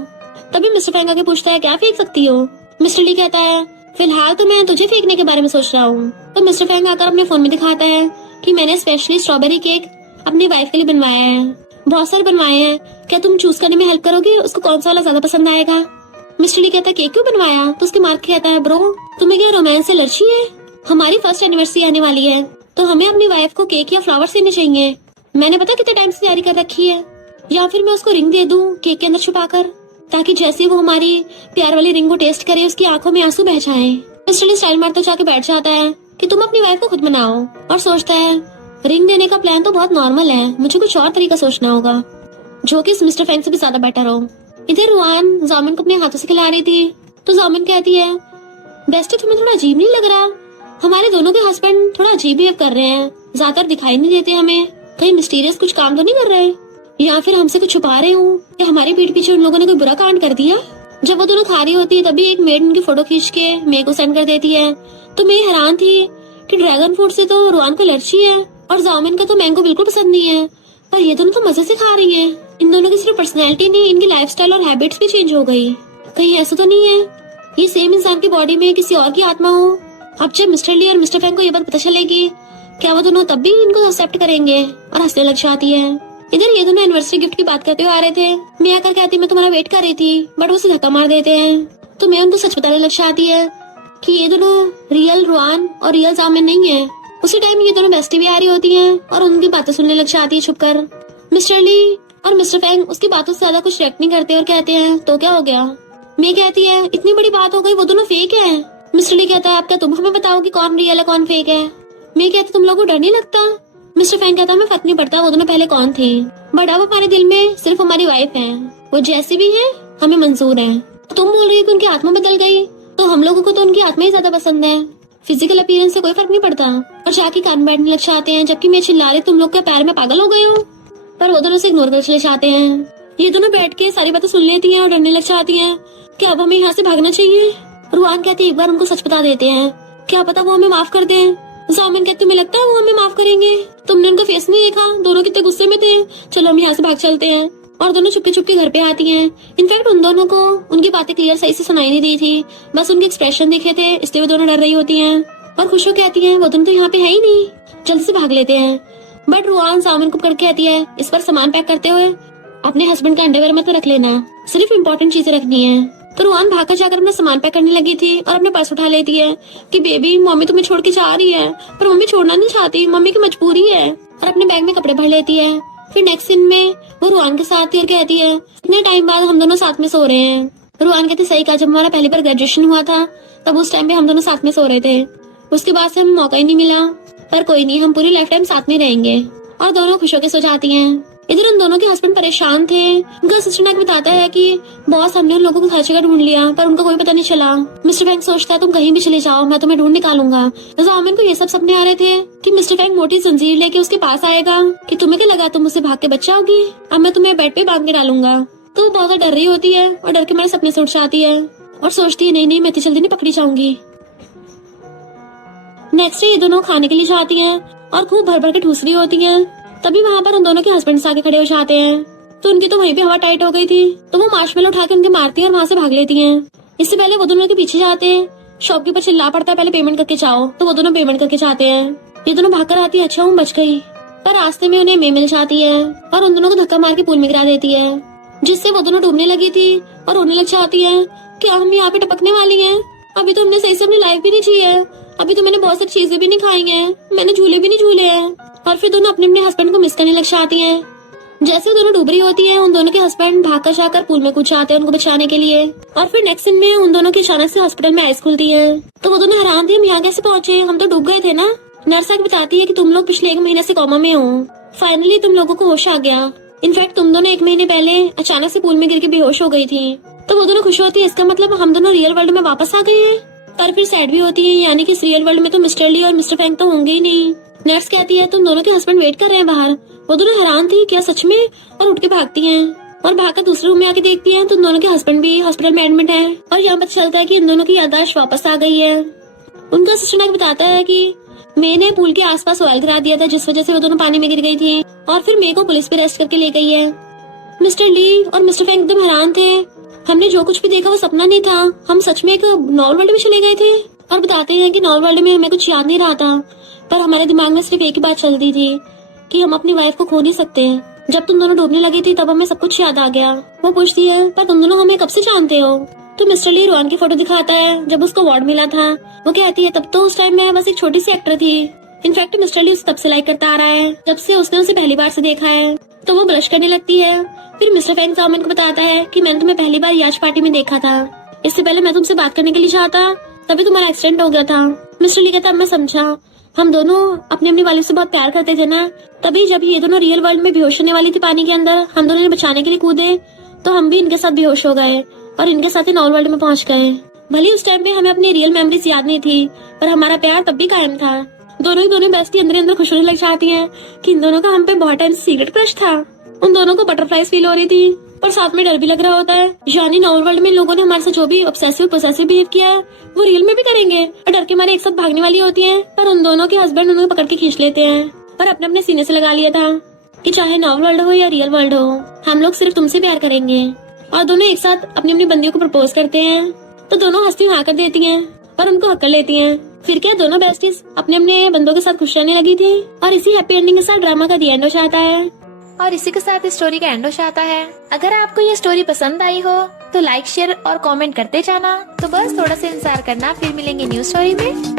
तभी मिस्टर फेंग आके पूछता है क्या फेंक सकती हो। मिस्टर ली कहता है फिलहाल तो मैं तुझे फेंकने के बारे में सोच रहा हूँ। तो मिस्टर फेंग आकर अपने फोन में दिखाता है कि मैंने स्पेशली स्ट्रॉबेरी केक अपनी वाइफ के लिए बनवाया है, बहुत सारे बनवाए हैं, क्या तुम चूज करने में हेल्प करोगी, उसको कौन सा वाला ज्यादा पसंद आएगा। मिस्टर ली कहता है केक क्यों बनवाया, तो उसके मार्क कहता है ब्रो तुम्हें क्या रोमांस से एलर्जी है, हमारी फर्स्ट एनिवर्सरी आने वाली है तो हमें अपनी वाइफ को केक या फ्लावर्स देने चाहिए। मैंने पता कितने टाइम से तैयारी कर रखी है, या फिर मैं उसको रिंग दे दूं केक के अंदर छुपाकर, ताकि जैसे वो हमारी प्यार वाली रिंग को टेस्ट करे उसकी आंखों में आंसू बह जाएं। मिस्टर ली स्टाइल मारते जाके बैठ जाता है कि तुम अपनी वाइफ को खुद बनाओ और सोचता है रिंग देने का प्लान तो बहुत नॉर्मल है, मुझे कुछ और तरीका सोचना होगा जो कि इस मिस्टर फेंग से भी ज्यादा बेटर हो। इधर रुआन जामिन को अपने हाथों से खिला रही थी तो जामिन कहती है बेस्टी तुम्हें थोड़ा अजीब नहीं लग रहा, हमारे दोनों के हस्बैंड थोड़ा अजीब बिहेव कर रहे हैं, ज्यादातर दिखाई नहीं देते हमें, कहीं मिस्टीरियस कुछ काम तो नहीं कर रहे या फिर हमसे कुछ छुपा रहे हूँ, या हमारे पीठ पीछे उन लोगों ने कोई बुरा कांड कर दिया। जब वो दोनों खा रही होती है तभी एक मेड उनकी फोटो खींच के मेरे को सेंड कर देती है। तो मैं हैरान थी कि ड्रैगन फ्रूट से तो रुआन को एलर्जी है और जामिन का तो मैंगो बिल्कुल पसंद नहीं है, पर ये दोनों तो मजे से खा रही है। इन दोनों की सिर्फ पर्सनैलिटी नहीं, इनकी लाइफस्टाइल और हैबिट्स भी चेंज हो गई। कहीं ऐसा तो नहीं है ये सेम इंसान की बॉडी में किसी और की आत्मा हो। अब जब मिस्टर ली और मिस्टर फेंग को ये बात पता चलेगी, क्या वो दोनों तब भी इनको एक्सेप्ट करेंगे, और हंसने लग जाती है। इधर ये दोनों एनिवर्सरी गिफ्ट की बात करते हुए आ रहे थे। मैं आकर कहती मैं तुम्हारा वेट कर रही थी, बट वो उसे धक्का मार देते हैं। तो मैं उनको सच बताने लग जाती है कि ये दोनों रियल रुआन और रियल जामिन नहीं है। उसी टाइम ये दोनों बेस्टी भी आ रही होती हैं और उनकी बातें सुनने लग जाती है छुपकर। मिस्टर ली और मिस्टर फेंग उसकी बातों से ज्यादा कुछ रिएक्ट नहीं करते और कहते हैं तो क्या हो गया। मैं कहती है इतनी बड़ी बात हो गई, वो दोनों फेक है। मिस्टर ली कहता है अब क्या तुम हमें बताओ कि कौन रियल है कौन फेक है। मैं कहती तुम लोगों को डर नहीं लगता। मिस्टर फेंग कहता हमें फर्क नहीं पड़ता वो दोनों पहले कौन थे, बट अब हमारे दिल में सिर्फ हमारी वाइफ है, वो जैसी भी है हमें मंजूर है। तुम बोल रही है कि उनकी आत्मा बदल गई, तो हम लोगों को तो उनकी आत्मा ही ज्यादा पसंद है, फिजिकल अपीयरेंस से कोई फर्क नहीं पड़ता। और जाके कान बैठने लग जाते हैं, जबकि मैं चिल्ला रही तुम लोग के पैर में पागल हो गए हो, पर वो दोनों से इग्नोर कर चले जाते हैं। ये दोनों बैठ के सारी बातें सुन लेती हैं और डरने लग जाती हैं कि अब हमें यहाँ से भागना चाहिए। रुआन कहती है एक बार उनको सच बता देते हैं, क्या पता वो हमें माफ कर दें। जामिन कहती तुम्हें लगता है वो हमें माफ करेंगे, तुमने उनका फेस नहीं देखा, दोनों कितने गुस्से में थे, चलो हम यहाँ से भाग चलते हैं। और दोनों चुपके चुपके घर पे आती हैं। इनफैक्ट उन दोनों को उनकी बातें क्लियर सही से सुनाई नहीं दी थी, बस उनके एक्सप्रेशन दिखे थे, इसलिए वो दोनों डर रही होती हैं। और खुशो कहती है वो दोनों तो यहाँ पे है ही नहीं, जल्द से भाग लेते हैं। बट रुआन जामिन को पकड़ के कहती है इस पर सामान पैक करते हुए अपने हस्बैंड का अंडरवेयर मत रख लेना, सिर्फ इम्पोर्टेंट चीजें रखनी है। तो रुआन भागकर जाकर अपना सामान पैक करने लगी थी और अपने पर्स उठा लेती है कि बेबी मम्मी तुम्हें छोड़ के जा रही है, पर मम्मी छोड़ना नहीं चाहती, मम्मी की मजबूरी है, और अपने बैग में कपड़े भर लेती है। फिर नेक्स्ट सीन में वो रुआन के साथ थी और कहती है इतने टाइम बाद हम दोनों साथ में सो रहे हैं, रुआन कहते सही कहा, जब हमारा पहली बार ग्रेजुएशन हुआ था तब उस टाइम पे हम दोनों साथ में सो रहे थे। उसके बाद से हमें मौका ही नहीं मिला, पर कोई नहीं, हम पूरी लाइफ टाइम साथ में रहेंगे। और दोनों खुश होकर सो जाती हैं। इधर उन दोनों के हस्बैंड परेशान थे। उनका असिस्टेंट आके बताता है कि बॉस, हमने उन लोगों को हर जगह ढूंढ लिया पर उनका कोई पता नहीं चला। मिस्टर फैंग सोचता है तुम कहीं भी चले जाओ, मैं तुम्हें ढूंढ निकालूंगा। जाओमिन को ये सब सपने आ रहे थे कि मिस्टर फैंग मोटी जंजीर लेके उसके पास आएगा कि तुम्हें क्या लगा तुम मुझसे भाग के बच जाओगी, अब मैं तुम्हें बेड पे बांध के डालूंगा। तो वो बहुत डर रही होती है और डर के मेरे सपने से उठ जाती है और सोचती है नहीं मैं इतनी जल्दी नहीं पकड़ी जाऊंगी। नेक्स्ट डे ये दोनों खाने के लिए जाती हैं और खूब भर भर के ठूस रही होती हैं। तभी वहाँ पर उन दोनों के हस्बैंड आके खड़े हो जाते हैं। तो उनकी तो वहीं पे हवा टाइट हो गई थी, तो वो मार्शमेलो उठा के उनके मारती है और वहाँ से भाग लेती हैं। इससे पहले वो दोनों के पीछे जाते हैं। शॉपकीपर चिल्ला पड़ता है पहले पेमेंट करके जाओ, तो वो दोनों पेमेंट करके जाते हैं। ये दोनों भागकर आती है, अच्छा हूँ बच गई। पर रास्ते में उन्हें मे मिल जाती है और उन दोनों को धक्का मार के पूल में गिरा देती है, जिससे वो दोनों डूबने लगी थी और रोने लग जाती है कि हम यहाँ पे टपकने वाली हैं। अभी तो हमने सही से अपनी लाइफ भी नहीं जी है, अभी तो मैंने बहुत सारी चीजें भी नहीं खाई हैं, मैंने झूले भी नहीं झूले हैं। और फिर दोनों अपने अपने हस्बैंड को मिस करने लग जाती हैं। जैसे वो दोनों डूब रही होती है, उन दोनों के हस्बैंड भागकर जाकर पूल में कूद जाते हैं उनको बचाने के लिए। और फिर नेक्स्ट सीन में उन दोनों की अचानक से हॉस्पिटल में आइस खुलती है। तो वो दोनों हैरान थे, हम यहाँ कैसे पहुंचे, हम तो डूब गए थे ना। नर्स आके बताती है कि तुम लोग पिछले 1 महीने से कोमा में हो, फाइनली तुम लोगों को होश आ गया। इनफैक्ट तुम दोनों 1 महीने पहले अचानक से पूल में गिर के बेहोश हो गई थी। तो वो दोनों खुश होती है, इसका मतलब हम दोनों रियल वर्ल्ड में वापस आ गए हैं। पर फिर सैड भी होती है, यानी कि इस रियल वर्ल्ड में तो मिस्टर ली और मिस्टर फैंग तो होंगे ही नहीं। नर्स कहती है तुम दोनों के हस्बैंड वेट कर रहे हैं बाहर। वो दोनों हैरान थी, क्या सच में, और उठ के भागती हैं और भागकर दूसरे रूम में आके देखती हैं तो दोनों के हस्बैंड भी हॉस्पिटल में एडमिट है। और यहाँ पता चलता है कि इन दोनों की याददाश्त वापस आ गई है। उनका असिस्टेंट आके बताता है कि मैंने पूल के आसपास ऑयल गिरा दिया था, जिस वजह से वो दोनों पानी में गिर गई थी और फिर मे को पुलिस पे अरेस्ट करके ले गई है। मिस्टर ली और मिस्टर फैंग एकदम हैरान थे, हमने जो कुछ भी देखा वो सपना नहीं था, हम सच में एक नॉर्मल वर्ल्ड में चले गए थे। और बताते हैं कि नॉर्मल वर्ल्ड में हमें कुछ याद नहीं रहा था, पर हमारे दिमाग में सिर्फ एक ही बात चलती थी कि हम अपनी वाइफ को खो नहीं सकते हैं। जब तुम दोनों डूबने लगी थी तब हमें सब कुछ याद आ गया। वो पूछती है पर तुम दोनों हमें कब से जानते हो। तो मिस्टर ली रुआन की फोटो दिखाता है जब उसको अवार्ड मिला था। वो कहती है तब तो उस टाइम मैं बस एक छोटी सी एक्टर थी। इनफैक्ट मिस्टर ली उसे तब से लाइक करता आ रहा है जब से उसने उसे पहली बार से देखा है। तो वो ब्लश करने लगती है। फिर मिस्टर फैंग जाओमिन को बताता है कि मैंने तुम्हें पहली बार याच पार्टी में देखा था, इससे पहले मैं तुमसे बात करने के लिए चाहता, तभी तुम्हारा एक्सीडेंट हो गया था। मिस्टर ली कहता अब मैं समझा, हम दोनों अपनी अपनी वाली से बहुत प्यार करते थे ना, तभी जब ये दोनों रियल वर्ल्ड में बेहोश होने वाली थी पानी के अंदर, हम दोनों ने बचाने के लिए कूदे तो हम भी इनके साथ बेहोश हो गए और इनके साथ ही नॉर्मल वर्ल्ड में पहुंच गए। भले उस टाइम पे हमें अपनी रियल मेमोरीज याद नहीं थी, पर हमारा प्यार तब भी कायम था। दोनों ही दोनों बेस्टी अंदर अंदर खुश होने लग जाती हैं कि इन दोनों का हम पे बहुत टाइम से सीक्रेट क्रश था। उन दोनों को बटरफ्लाईज फील हो रही थी, पर साथ में डर भी लग रहा होता है, यानी नॉर्मल वर्ल्ड में लोगों ने हमारे साथ जो भी ऑब्सेसिव पोसेसिव बिहेव किया है वो रियल में भी करेंगे। और डर के मारे एक साथ भागने वाली होती हैं, पर उन दोनों के हस्बैंड उन्हें पकड़ के खींच लेते हैं और अपने अपने सीने से लगा लिया था कि चाहे नॉर्मल वर्ल्ड हो या रियल वर्ल्ड हो, हम लोग सिर्फ तुमसे प्यार करेंगे। और दोनों एक साथ अपनी अपनी बंदियों को प्रपोज करते हैं, तो दोनों हंसती हाँ कर देती हैं और उनको हक कर लेती हैं। फिर क्या दोनों बेस्टीज अपने अपने बंदों के साथ खुश रहने लगी थी और इसी हैप्पी एंडिंग के साथ ड्रामा का दी एंड हो जाता है। और इसी के साथ स्टोरी का एंड हो जाता है। अगर आपको ये स्टोरी पसंद आई हो तो लाइक शेयर और कमेंट करते जाना। तो बस थोड़ा सा इंतजार करना, फिर मिलेंगे न्यू स्टोरी में।